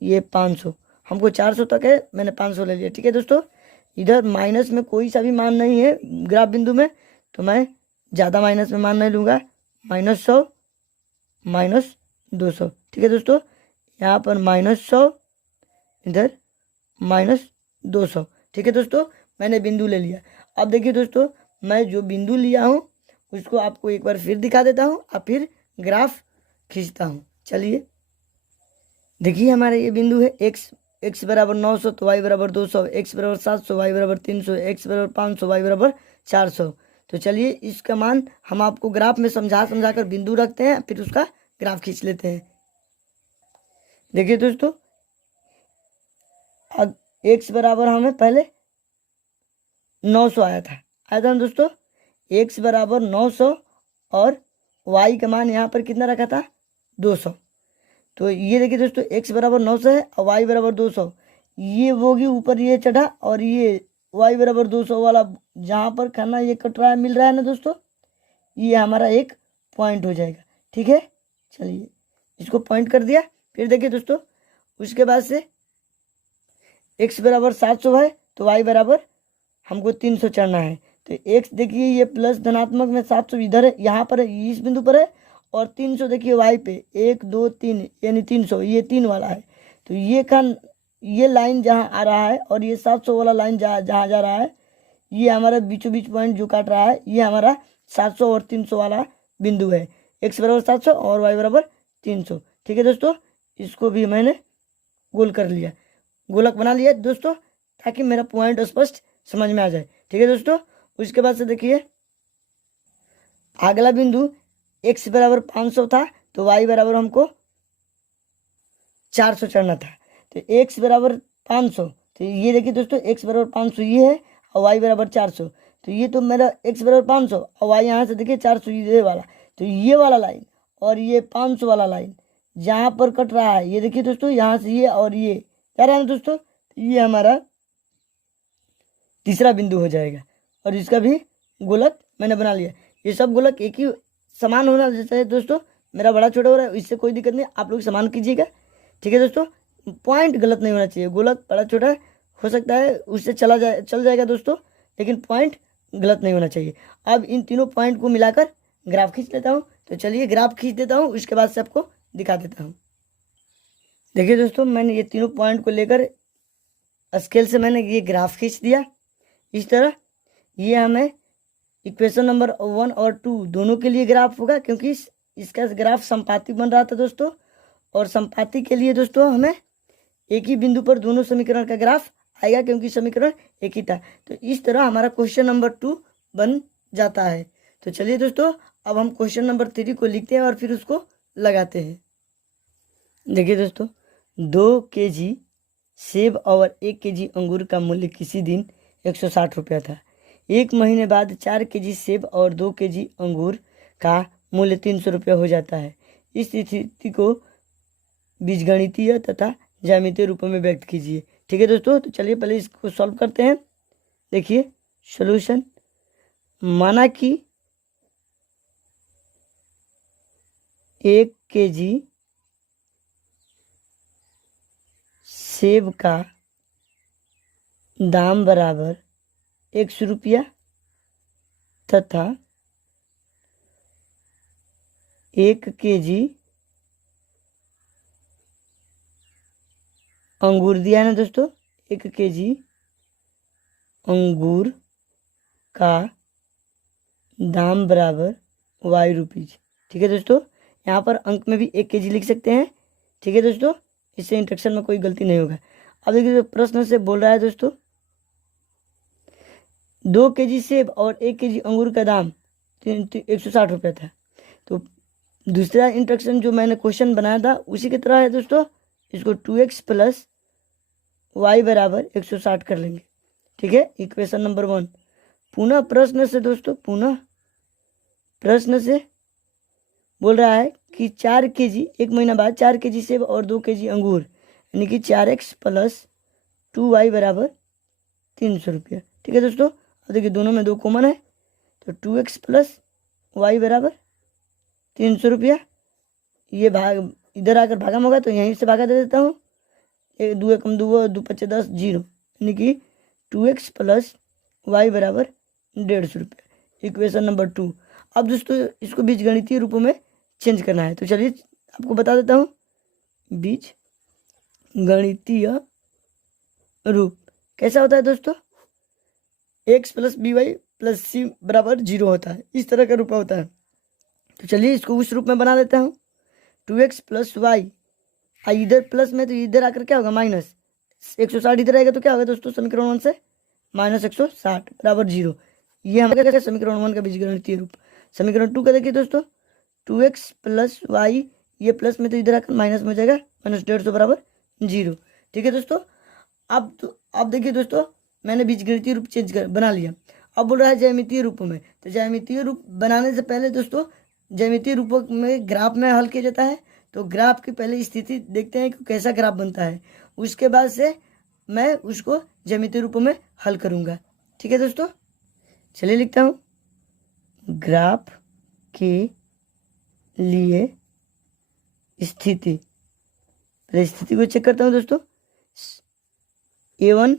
ये 500। हमको 400 तक है, मैंने 500 ले लिया। ठीक है दोस्तों, इधर माइनस में कोई सा भी मान नहीं है ग्राफ बिंदु में, तो मैं ज़्यादा माइनस में मान नहीं लूँगा। -100, -200। ठीक है दोस्तों, यहाँ पर -100, इधर -200। ठीक है दोस्तों, मैंने बिंदु ले लिया। अब देखिए दोस्तों, मैं जो बिंदु लिया हूँ उसको आपको एक बार फिर दिखा देता हूँ और फिर ग्राफ खींचता हूँ। चलिए देखिए, हमारा ये बिंदु है x बराबर 900 तो y बराबर 200, x बराबर 700 y बराबर 300, x बराबर 500 y बराबर 400। तो चलिए इसका मान हम आपको ग्राफ में समझा कर बिंदु रखते हैं, फिर उसका ग्राफ खींच लेते हैं। देखिए दोस्तों, x बराबर हमें पहले 900 आया था ना दोस्तों। x बराबर 900 और y का मान यहाँ पर कितना रखा था 200। तो ये देखिए दोस्तों x बराबर 900 है और y बराबर 200, ये होगी ऊपर ये चढ़ा और ये y बराबर 200 वाला जहाँ पर खाना ये कट रहा है मिल रहा है ना दोस्तों, ये हमारा एक पॉइंट हो जाएगा। ठीक है, चलिए इसको पॉइंट कर दिया। फिर देखिए दोस्तों उसके बाद से x बराबर 700 है तो y बराबर हमको 300 चढ़ना है। तो x देखिए ये प्लस धनात्मक में 700 इधर है, यहाँ पर है, इस बिंदु पर है, और 300 देखिए y पे 1 2 3 यानी 300, ये 3 वाला है। तो ये लाइन जहाँ आ रहा है और ये 700 वाला लाइन जहाँ जा रहा है, ये हमारा बीचों बीच पॉइंट जो काट रहा है, ये हमारा 700 और 300 वाला बिंदु है। x बराबर 700 और y बराबर 300। ठीक है दोस्तों, इसको भी मैंने गोल कर लिया, गोलक बना लिया दोस्तों, ताकि मेरा पॉइंट स्पष्ट समझ में आ जाए। ठीक है दोस्तों, उसके बाद से देखिए अगला बिंदु x बराबर 500 था तो y बराबर हमको 400 चढ़ना था। तो x बराबर 500, तो ये देखिए दोस्तों x बराबर 500 ये है और y बराबर 400। तो ये तो मेरा x बराबर 500 और y यहाँ से देखिए 400 ये वाला। तो ये वाला लाइन और ये 500 वाला लाइन जहाँ पर कट रहा है, ये देखिए दोस्तों यहाँ से ये और ये क्या रहा है दोस्तों, ये हमारा तीसरा बिंदु हो जाएगा और इसका भी गोलक मैंने बना लिया। ये सब गोलक एक ही समान होना चाहिए दोस्तों, मेरा बड़ा छोटा हो रहा है इससे कोई दिक्कत नहीं, आप लोग समान कीजिएगा। ठीक है दोस्तों, पॉइंट गलत नहीं होना चाहिए, गोलक बड़ा छोटा हो सकता है उससे चल जाएगा दोस्तों, लेकिन पॉइंट गलत नहीं होना चाहिए। अब इन तीनों पॉइंट को मिलाकर ग्राफ खींच लेता हूँ। तो चलिए ग्राफ खींच देता हूँ, उसके बाद से आपको दिखा देता हूँ। देखिए दोस्तों मैंने ये तीनों पॉइंट को लेकर स्केल से मैंने ये ग्राफ खींच दिया इस तरह। ये हमें इक्वेशन नंबर 1 और 2 दोनों के लिए ग्राफ होगा, क्योंकि इसका ग्राफ संपाती बन रहा था दोस्तों, और संपाती के लिए दोस्तों हमें एक ही बिंदु पर दोनों समीकरण का ग्राफ आएगा, क्योंकि समीकरण एक ही था। तो इस तरह हमारा क्वेश्चन नंबर 2 बन जाता है। तो चलिए दोस्तों अब हम क्वेश्चन नंबर 3 को लिखते हैं और फिर उसको लगाते हैं। देखिए दोस्तों 2 kg सेब और 1 kg अंगूर का मूल्य किसी दिन 160 रुपया था। एक महीने बाद 4 kg सेब और 2 kg अंगूर का मूल्य 300 रुपया हो जाता है। इस स्थिति को बीजगणितीय तथा ज्यामितीय रूपों में व्यक्त कीजिए। ठीक है दोस्तों, तो चलिए पहले इसको सॉल्व करते हैं। देखिए सॉल्यूशन, माना कि 1 kg सेब का दाम बराबर 100 रुपया तथा 1 kg अंगूर दिया है ना दोस्तों, 1 kg अंगूर का दाम बराबर y रुपीज। ठीक है दोस्तों, यहाँ पर अंक में भी 1 kg लिख सकते हैं। ठीक है दोस्तों, इससे इंस्ट्रक्शन में कोई गलती नहीं होगा। अब देखिए प्रश्न से बोल रहा है दोस्तों 2 kg सेब और 1 kg अंगूर का दाम 160 रुपया था। तो दूसरा इंस्ट्रक्शन जो मैंने क्वेश्चन बनाया था उसी की तरह है दोस्तों, इसको 2x प्लस y बराबर 160 कर लेंगे। ठीक है, इक्वेशन नंबर 1। पुनः प्रश्न से दोस्तों, पुनः प्रश्न से बोल रहा है कि 4 kg एक महीना बाद 4 kg सेब और 2 kg अंगूर, यानी कि 4x प्लस 2y बराबर 300 रुपया। ठीक है दोस्तों, अब देखिए दोनों में 2 कॉमन है, तो 2x प्लस y बराबर 300 रुपया। ये भाग इधर आकर भागा होगा तो यहीं से भागा दे देता हूँ, 2 एकम 2 2 5 10 0, यानी कि 2x प्लस y बराबर 150 रुपया। Equation number 2। अब दोस्तों इसको बीजगणितीय रूपों में चेंज करना है। तो चलिए आपको बता देता हूँ, बीज गणितीय रूप कैसा होता है दोस्तों, x plus B Y plus C बराबर 0 होता है, इस तरह का रूप होता है। तो चलिए इसको उस रूप में बना देता हूँ, 2x प्लस वाई, इधर प्लस में तो इधर आकर क्या होगा माइनस 160, इधर आएगा तो क्या होगा दोस्तों समीकरण 1 से माइनस 160 बराबर 0। ये हमारा समीकरण 1 का बीजगणितीय रूप। समीकरण 2 का देखिए दोस्तों, 2x प्लस वाई, ये प्लस में तो इधर आकर माइनस में हो जाएगा, माइनस 150 बराबर 0। ठीक है दोस्तों, अब देखिए दोस्तों मैंने बीजगणितीय रूप चेंज कर बना लिया। अब बोल रहा है ज्यामितीय रूपों में। तो ज्यामितीय रूप बनाने से पहले दोस्तों ज्यामितीय रूपों में ग्राफ में हल किया जाता है। तो ग्राफ की पहले स्थिति देखते हैं कि कैसा ग्राफ बनता है, उसके बाद से मैं उसको ज्यामितीय रूपों में हल करूँगा। ठीक है दोस्तों, चलिए लिखता हूँ ग्राफ के लिए स्थिति। पहले स्थिति को चेक करता हूँ दोस्तों। A1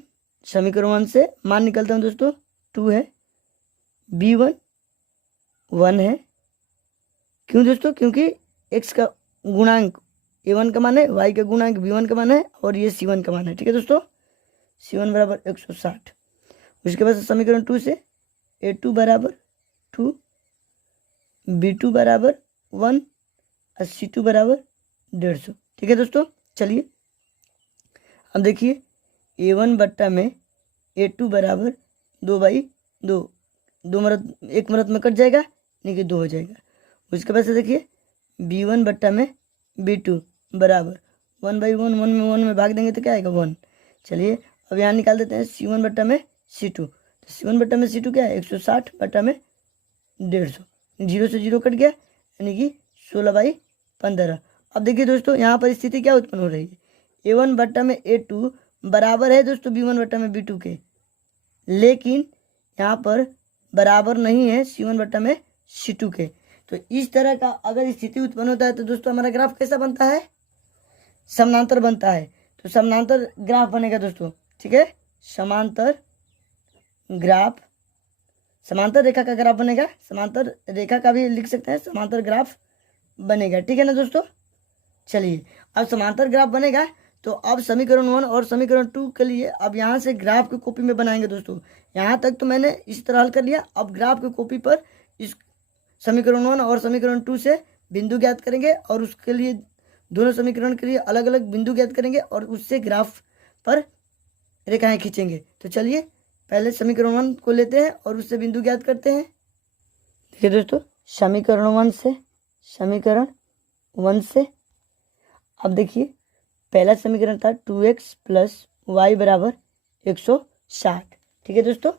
समीकरण 1 से मान निकलता हूँ दोस्तों 2 है, B1 1 है। क्यों दोस्तों? क्योंकि x का गुणांक A1 का मान है, y का गुणांक B1 का मान है और ये C1 का मान है। ठीक है दोस्तों, C1 बराबर 160। उसके बाद समीकरण 2 से A2 बराबर 2, B2 बराबर 1 और C2 बराबर 150। ठीक है दोस्तों, चलिए अब देखिए A1 बट्टा में A2 बराबर 2/2, 2 मरत 1 मरत में कट जाएगा, यानी कि 2 हो जाएगा। उसके बाद से देखिए B1 बट्टा में B2 बराबर 1/1, 1 में भाग देंगे तो क्या आएगा 1। चलिए अब यहाँ निकाल देते हैं C1 बट्टा में C2। तो C1 बट्टा में C2 क्या है 160 बट्टा में 150, 0 से 0 कट गया, यानी कि 16/15। अब देखिए दोस्तों यहाँ पर स्थिति क्या उत्पन्न हो रही है, A1 बट्टा में A2 बराबर है दोस्तों B1 बट्टा में B2 के, लेकिन यहाँ पर बराबर नहीं है C1 बट्टा में C2 के। तो इस तरह का अगर स्थिति उत्पन्न होता है तो दोस्तों हमारा ग्राफ कैसा बनता है, समानांतर बनता है। तो समानांतर ग्राफ बनेगा दोस्तों। ठीक है, समांतर ग्राफ, समांतर रेखा का ग्राफ बनेगा, समांतर रेखा का भी लिख सकते हैं, समांतर ग्राफ बनेगा। ठीक है ना दोस्तों, चलिए अब समांतर ग्राफ बनेगा तो अब समीकरण 1 और समीकरण 2 के लिए अब यहाँ से ग्राफ की कॉपी में बनाएंगे दोस्तों। यहाँ तक तो मैंने इस तरह हल कर लिया। अब ग्राफ की कॉपी पर इस समीकरण 1 और समीकरण 2 से बिंदु ज्ञात करेंगे और उसके लिए दोनों समीकरण के लिए अलग अलग बिंदु ज्ञात करेंगे और उससे ग्राफ पर रेखाएं खींचेंगे। तो चलिए पहले समीकरण 1 को लेते हैं और उससे बिंदु ज्ञात करते हैं। देखिए दोस्तों समीकरण 1 से अब देखिए पहला समीकरण था 2x + y बराबर 160। ठीक है दोस्तों,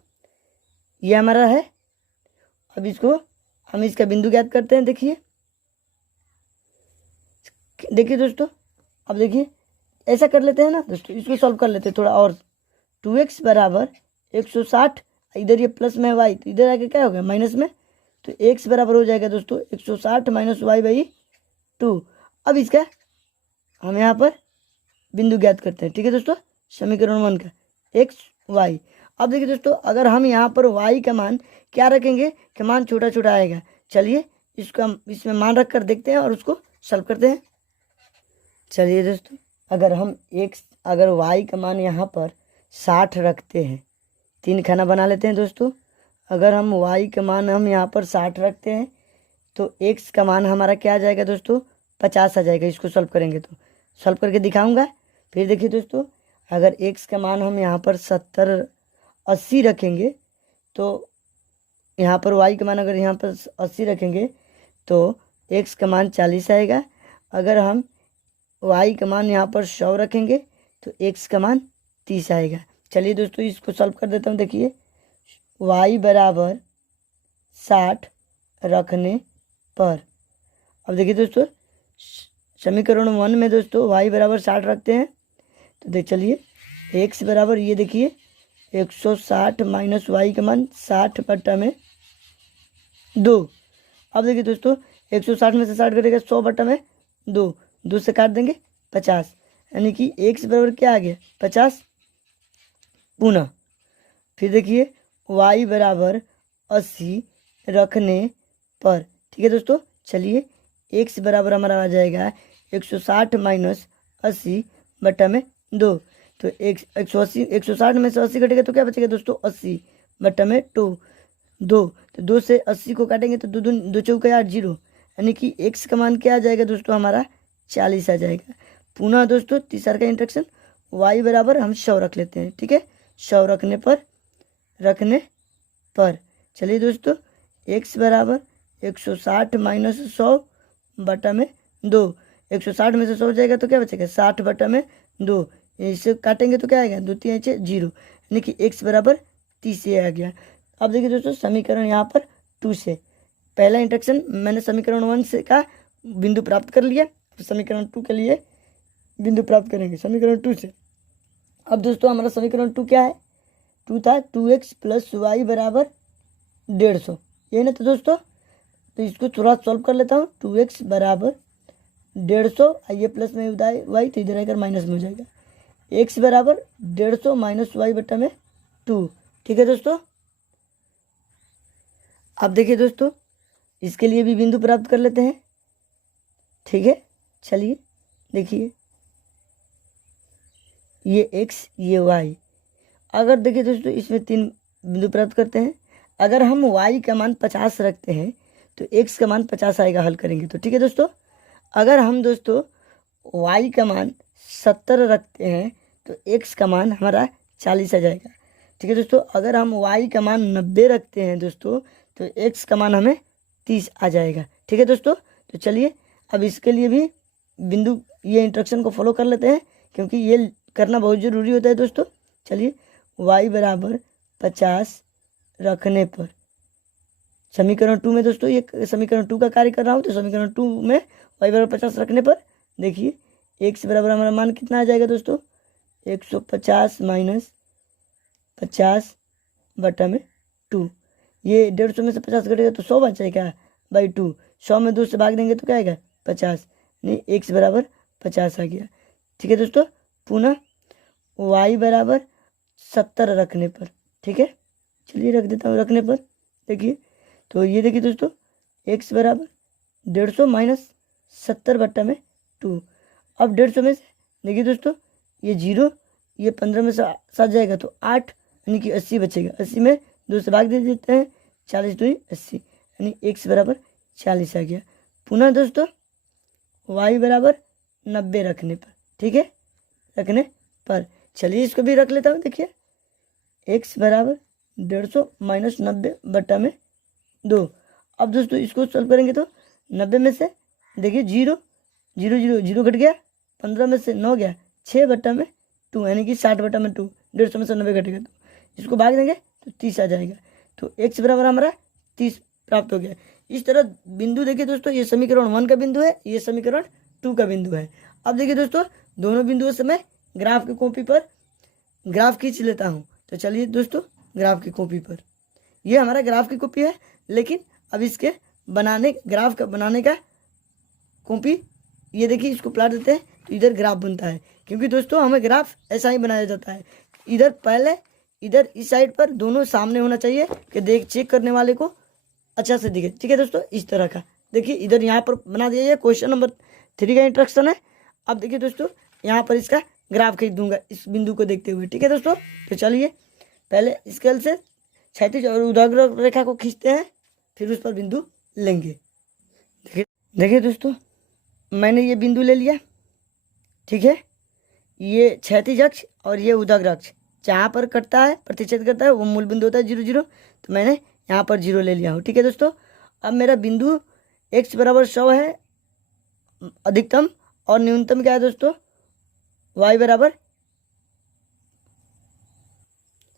ये हमारा है। अब इसको हम इसका बिंदु ज्ञात करते हैं। देखिए दोस्तों, अब देखिए ऐसा कर लेते हैं ना दोस्तों, इसको सॉल्व कर लेते हैं थोड़ा और। 2x बराबर 160, इधर ये प्लस में y, तो इधर आके क्या हो गया माइनस में, तो x बराबर हो जाएगा दोस्तों 160 - y/2। अब इसका हम यहाँ पर बिंदु ज्ञात करते हैं। ठीक है दोस्तों, समीकरण 1 का x y। अब देखिए दोस्तों अगर हम यहाँ पर y का मान क्या रखेंगे कि मान छोटा छोटा आएगा। चलिए इसको हम इसमें मान रख कर देखते हैं और उसको सॉल्व करते हैं। चलिए दोस्तों अगर y का मान यहाँ पर 60 रखते हैं, 3 खाना बना लेते हैं दोस्तों। अगर हम y का मान हम यहाँ पर 60 रखते हैं तो x का मान हमारा क्या आ जाएगा दोस्तों 50 आ जाएगा। इसको सॉल्व करेंगे तो सॉल्व करके दिखाऊंगा। फिर देखिए दोस्तों अगर x का मान हम यहाँ पर 70 80 रखेंगे तो यहाँ पर y का मान अगर यहाँ पर 80 रखेंगे तो x का मान 40 आएगा। अगर हम y का मान यहाँ पर 100 रखेंगे तो x का मान 30 आएगा। चलिए दोस्तों इसको सॉल्व कर देता हूँ। देखिए y बराबर 60 रखने पर, अब देखिए दोस्तों समीकरण 1 में दोस्तों y बराबर 60 रखते हैं तो देख चलिए x बराबर ये देखिए 160 - y का मान 60 बट्टा में 2। अब देखिए दोस्तों 160 में से 60 कटेगा 100 बट्टा में 2, 2 से काट देंगे 50, यानी कि x बराबर क्या आ गया 50 पुनः। फिर देखिए y बराबर 80 रखने पर। ठीक है दोस्तों, चलिए x बराबर हमारा आ जाएगा 160 - 80 बट्टा में 2। तो 160 में से 80 कटेगा तो क्या बचेगा दोस्तों 80 बट्टा में 2। तो 2 से 80 को काटेंगे तो 2 चौके 8 0, यानी कि x का मान क्या आ जाएगा दोस्तों हमारा 40 आ जाएगा। पुनः दोस्तों तीसरा का इंस्ट्रक्शन y बराबर हम 100 रख लेते हैं। ठीक है, 100 रखने पर चलिए दोस्तों x बराबर 160 - 100 बटा में 2। 160 में से 100 जाएगा तो क्या बचेगा 60 बटा में 2, इसे काटेंगे तो क्या आएगा 2 3 6 0, यानी कि x बराबर 30 आ गया। अब देखिए दोस्तों समीकरण यहाँ पर 2 से पहला इंटरेक्शन मैंने समीकरण 1 से का बिंदु प्राप्त कर लिया, तो समीकरण 2 के लिए बिंदु प्राप्त करेंगे समीकरण 2 से। अब दोस्तों हमारा समीकरण 2 क्या है, 2 था 2x + y बराबर 150, यही ना। तो दोस्तों तो इसको थोड़ा सॉल्व कर लेता हूँ। 2x बराबर 150, ये प्लस में y तो इधर आकर माइनस में हो जाएगा। x बराबर 150 - y बटा में 2, ठीक है दोस्तों। अब देखिए दोस्तों इसके लिए भी बिंदु प्राप्त कर लेते हैं, ठीक है। चलिए देखिए ये x ये y, अगर देखिए दोस्तों इसमें 3 बिंदु प्राप्त करते हैं। अगर हम y का मान 50 रखते हैं तो x का मान 50 आएगा हल करेंगे तो, ठीक है दोस्तों। अगर हम दोस्तों y का मान 70 रखते हैं तो x का मान हमारा 40 आ जाएगा, ठीक है दोस्तों। अगर हम y का मान 90 रखते हैं दोस्तों तो x का मान हमें 30 आ जाएगा, ठीक है दोस्तों। तो चलिए अब इसके लिए भी बिंदु ये इंस्ट्रक्शन को फॉलो कर लेते हैं, क्योंकि ये करना बहुत ज़रूरी होता है दोस्तों। चलिए y बराबर 50 रखने पर समीकरण 2 में दोस्तों ये समीकरण 2 का कार्य कर रहा हूँ, तो समीकरण 2 में y बराबर 50 रखने पर देखिए x बराबर हमारा मान कितना आ जाएगा दोस्तों, 150 - 50 बटा में 2। ये 150 में से 50 घटेगा तो 100 बचेगा बाई 2। 100 में 2 से भाग देंगे तो क्या आएगा 50, नहीं x बराबर 50 आ गया, ठीक है दोस्तों। पुनः y बराबर 70 रखने पर, ठीक है। चलिए रख देता हूँ रखने पर, देखिए तो ये देखिए दोस्तों x बराबर 150 - 70 बटा में 2। अब 150 में से देखिए दोस्तों ये 0, ये 15 में से 7 जाएगा तो 8, यानी कि 80 बचेगा। 80 में 2 से भाग दे देते हैं, 40 2 80, यानी x बराबर 40 आ गया। पुनः दोस्तों y बराबर 90 रखने पर, ठीक है, रखने पर चलिए इसको भी रख लेता हूँ। देखिए x बराबर 150 - 90 बटा में 2। अब दोस्तों इसको सॉल्व करेंगे तो 90 में से देखिए 0 0 0 0 घट गया, 15 में से 9 गया, 6 बटा में 2, यानी कि 60 बटा में 2। 150 में से 90 घटेगा तो इसको भाग देंगे तो 30 आ जाएगा, तो x बराबर हमारा 30 प्राप्त हो गया। इस तरह बिंदु देखिए दोस्तों ये समीकरण 1 का बिंदु है, ये समीकरण 2 का बिंदु है। अब देखिए दोस्तों दोनों बिंदुओं से मैं ग्राफ की कॉपी पर ग्राफ खींच लेता हूँ। तो चलिए दोस्तों ग्राफ की कॉपी पर, ये हमारा ग्राफ की कॉपी है, लेकिन अब इसके ग्राफ का बनाने का कॉपी, ये देखिए इसको प्लाट देते हैं तो इधर ग्राफ बनता है, क्योंकि दोस्तों हमें ग्राफ ऐसा ही बनाया जाता है। इधर पहले इधर इस साइड पर दोनों सामने होना चाहिए कि चेक करने वाले को अच्छा से दिखे, ठीक है दोस्तों। इस तरह का देखिए इधर यहाँ पर बना दिया, क्वेश्चन नंबर 3 का इंस्ट्रक्शन है। अब देखिए दोस्तों यहाँ पर इसका ग्राफ खींच दूंगा इस बिंदु को देखते हुए, ठीक है दोस्तों। तो चलिए पहले स्केल से क्षैतिज और ऊर्ध्वाधर रेखा को खींचते हैं, फिर उस पर बिंदु लेंगे। देखिए दोस्तों मैंने ये बिंदु ले लिया, ठीक है। ये क्षैतिज अक्ष और ये ऊर्ध्वाधर अक्ष जहाँ पर कटता है प्रतिच्छेद करता है वो मूल बिंदु होता है 0 0, तो मैंने यहाँ पर 0 ले लिया हूँ, ठीक है दोस्तों। अब मेरा बिंदु x बराबर 100 है अधिकतम, और न्यूनतम क्या है दोस्तों, y बराबर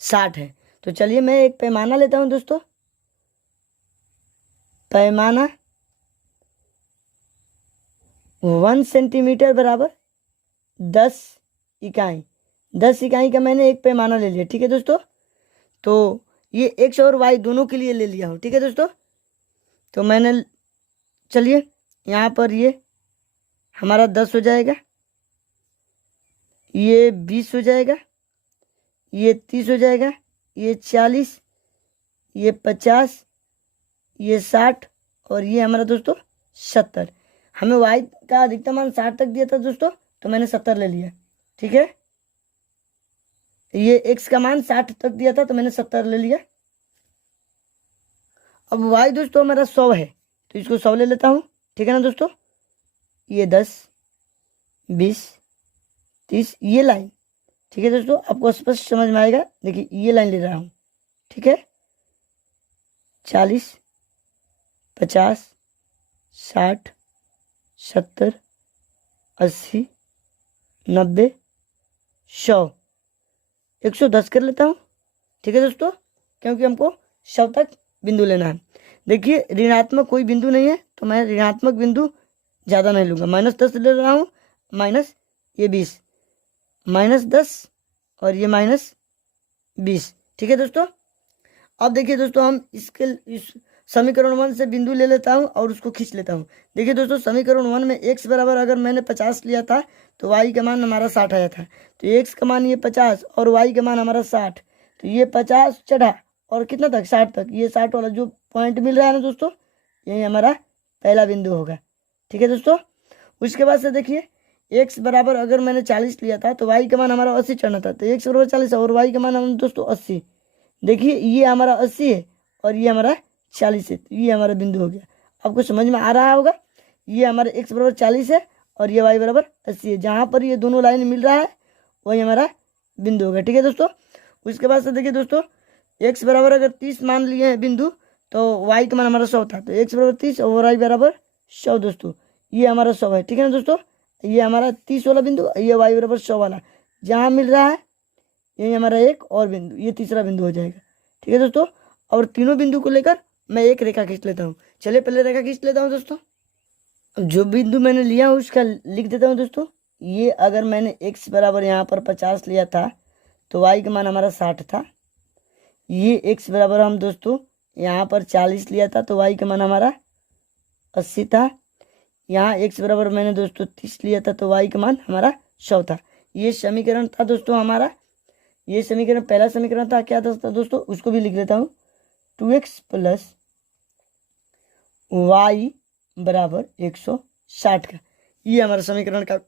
60 है। तो चलिए मैं एक पैमाना लेता हूँ दोस्तों, पैमाना 1 सेंटीमीटर बराबर 10 इकाई, 10 इकाई का मैंने एक पैमाना ले लिया, ठीक है दोस्तों। तो ये x और y दोनों के लिए ले लिया हूँ, ठीक है दोस्तों। तो मैंने चलिए यहाँ पर ये हमारा 10 हो जाएगा, ये 20 हो जाएगा, ये 30 हो जाएगा, ये 40, ये 50, ये 60 और ये हमारा दोस्तों 70। हमें y का अधिकतम मान 60 तक दिया था दोस्तों, तो मैंने 70 ले लिया, ठीक है। ये x का मान 60 तक दिया था तो मैंने 70 ले लिया। अब y दोस्तों हमारा 100 है तो इसको 100 ले लेता हूँ, ठीक है ना दोस्तों। ये 10 20 30 ये लाइन, ठीक है दोस्तों, आपको स्पष्ट समझ में आएगा। देखिए ये लाइन ले रहा हूँ, ठीक है। 40 50 60 70 80 90 100 110 कर लेता हूँ, ठीक है दोस्तों, क्योंकि हमको 100 तक बिंदु लेना है। देखिए ऋणात्मक कोई बिंदु नहीं है तो मैं ऋणात्मक बिंदु ज़्यादा नहीं लूँगा, -10 ले रहा हूँ, माइनस ये 20, -10 और ये -20। ठीक है दोस्तों। अब देखिए दोस्तों हम इस समीकरण 1 से बिंदु ले लेता हूँ और उसको खींच लेता हूँ। देखिए दोस्तों समीकरण 1 में x बराबर अगर मैंने 50 लिया था तो y का मान हमारा 60 आया था। तो x का मान ये 50 और y का मान हमारा 60, तो ये 50 चढ़ा और कितना तक 60 तक, ये 60 वाला जो पॉइंट मिल रहा है ना दोस्तों, यही हमारा पहला बिंदु होगा। ठीक है दोस्तों। उसके बाद से देखिए x बराबर अगर मैंने 40 लिया था तो y का मान हमारा 80 चढ़ना था, तो x बराबर 40 और y का मान हम दोस्तों 80। देखिए ये हमारा 80 है और ये हमारा 40 है, तो ये हमारा बिंदु हो गया। आपको समझ में आ रहा होगा। ये हमारा x बराबर 40 है और ये y बराबर 80 है। जहाँ पर ये दोनों लाइन मिल रहा है वही हमारा बिंदु होगा। ठीक है दोस्तों। उसके बाद से देखिए दोस्तों x बराबर अगर 30 मान लिए हैं बिंदु तो y का मान हमारा 100 था, तो x बराबर 30 और y बराबर 100 दोस्तों, ये हमारा 100 है। ठीक है ना दोस्तों। ये हमारा 30 वाला बिंदु, ये y बराबर 100 वाला जहाँ मिल रहा है यही हमारा एक और बिंदु, ये तीसरा बिंदु हो जाएगा। ठीक है दोस्तों। और तीनों बिंदु को लेकर मैं एक रेखा खींच लेता हूँ। चलिए पहले रेखा खींच लेता हूँ दोस्तों। अब जो बिंदु मैंने लिया हूँ उसका लिख देता हूँ दोस्तों। ये अगर मैंने x बराबर यहाँ पर 50 लिया था तो y का मान हमारा 60 था। ये x बराबर हम दोस्तों यहाँ पर 40 लिया था तो y का मान हमारा 80 था। यहाँ x बराबर मैंने दोस्तों 30 लिया था तो y का मान हमारा 100 था। ये समीकरण था दोस्तों हमारा। ये समीकरण पहला समीकरण था। क्या था दोस्तों, उसको भी लिख लेता हूँ। 2x प्लस y बराबर 160 का, ये हमारा समीकरण का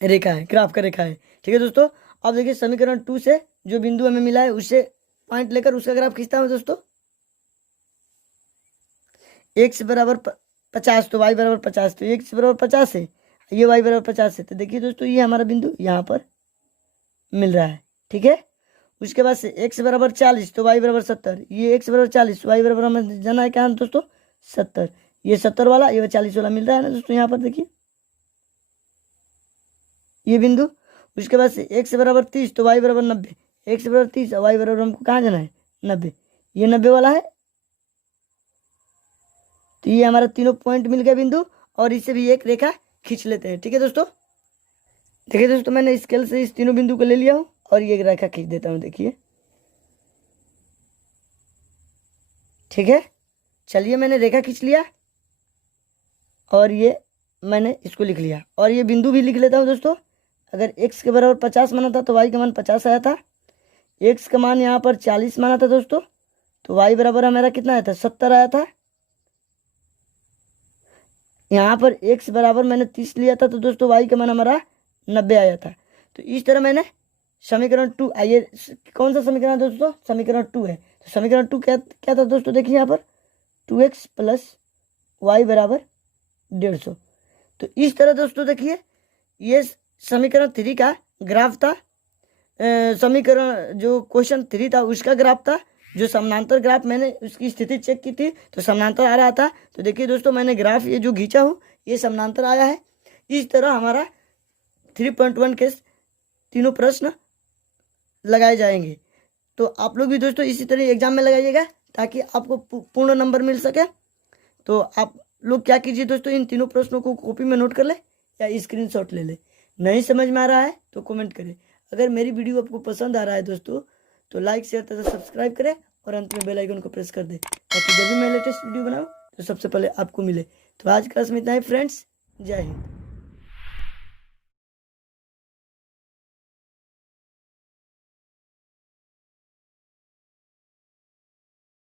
रेखा है, ग्राफ का रेखा है। ठीक है दोस्तों। अब देखिए समीकरण 2 से जो बिंदु हमें मिला है उससे पॉइंट लेकर उसका ग्राफ खींचता हूँ दोस्तों। x बराबर 50 तो y बराबर 50, तो x बराबर 50 है, ये y बराबर 50 है, तो देखिए दोस्तों ये हमारा बिंदु यहाँ पर मिल रहा है। ठीक है। उसके बाद से x बराबर 40 तो y बराबर 70, ये x बराबर 40 y बराबर हमें जाना है क्या दोस्तों 70, ये 70 वाला ये 40 वाला मिल रहा है ना दोस्तों यहाँ पर देखिए ये बिंदु। उसके बाद से x बराबर 30 तो y बराबर 90, x बराबर 30 और y बराबर हमको कहाँ जाना है 90, ये 90 वाला है। तो ये हमारा तीनों पॉइंट मिल गया बिंदु और इससे भी एक रेखा खींच लेते हैं। ठीक है दोस्तों। देखिए दोस्तों मैंने स्केल से इस तीनों बिंदु को ले लिया हूँ और ये रेखा खींच देता हूँ। देखिए ठीक है। चलिए मैंने रेखा खींच लिया और ये मैंने इसको लिख लिया और ये बिंदु भी लिख लेता हूँ दोस्तों। अगर x के बराबर 50 माना था तो y का मान 50 आया था। x का मान यहाँ पर 40 माना था दोस्तों, तो y बराबर हमारा कितना आया था 70 आया था। यहाँ पर x बराबर मैंने 30 लिया था तो दोस्तों y का मान हमारा 90 आया था। तो इस तरह मैंने समीकरण 2, आइए कौन सा समीकरण है दोस्तों, समीकरण 2 है। तो समीकरण 2 क्या क्या था दोस्तों, देखिए यहाँ पर 2x प्लस y बराबर 150। तो इस तरह दोस्तों देखिए ये समीकरण 3 का ग्राफ था। समीकरण जो क्वेश्चन 3 था उसका ग्राफ था। जो समानांतर ग्राफ मैंने उसकी स्थिति चेक की थी तो समानांतर आ रहा था। तो देखिए दोस्तों मैंने ग्राफ ये जो खींचा हूँ ये समानांतर आया है। इस तरह हमारा 3.1 के तीनों प्रश्न लगाए जाएंगे। तो आप लोग भी दोस्तों इसी तरह एग्जाम में लगाइएगा ताकि आपको पूर्ण नंबर मिल सके। तो आप लोग क्या कीजिए दोस्तों, इन तीनों प्रश्नों को कॉपी में नोट कर ले या स्क्रीनशॉट ले ले। नहीं समझ में आ रहा है तो कमेंट करें। अगर मेरी वीडियो आपको पसंद आ रहा है दोस्तों तो लाइक शेयर तथा सब्सक्राइब करें और अंत में बेल आइकन को प्रेस कर दें ताकि जब भी मैं लेटेस्ट वीडियो बनाऊं तो सबसे पहले आपको मिले। तो आज क्लास में इतना ही फ्रेंड्स, जय हिंद।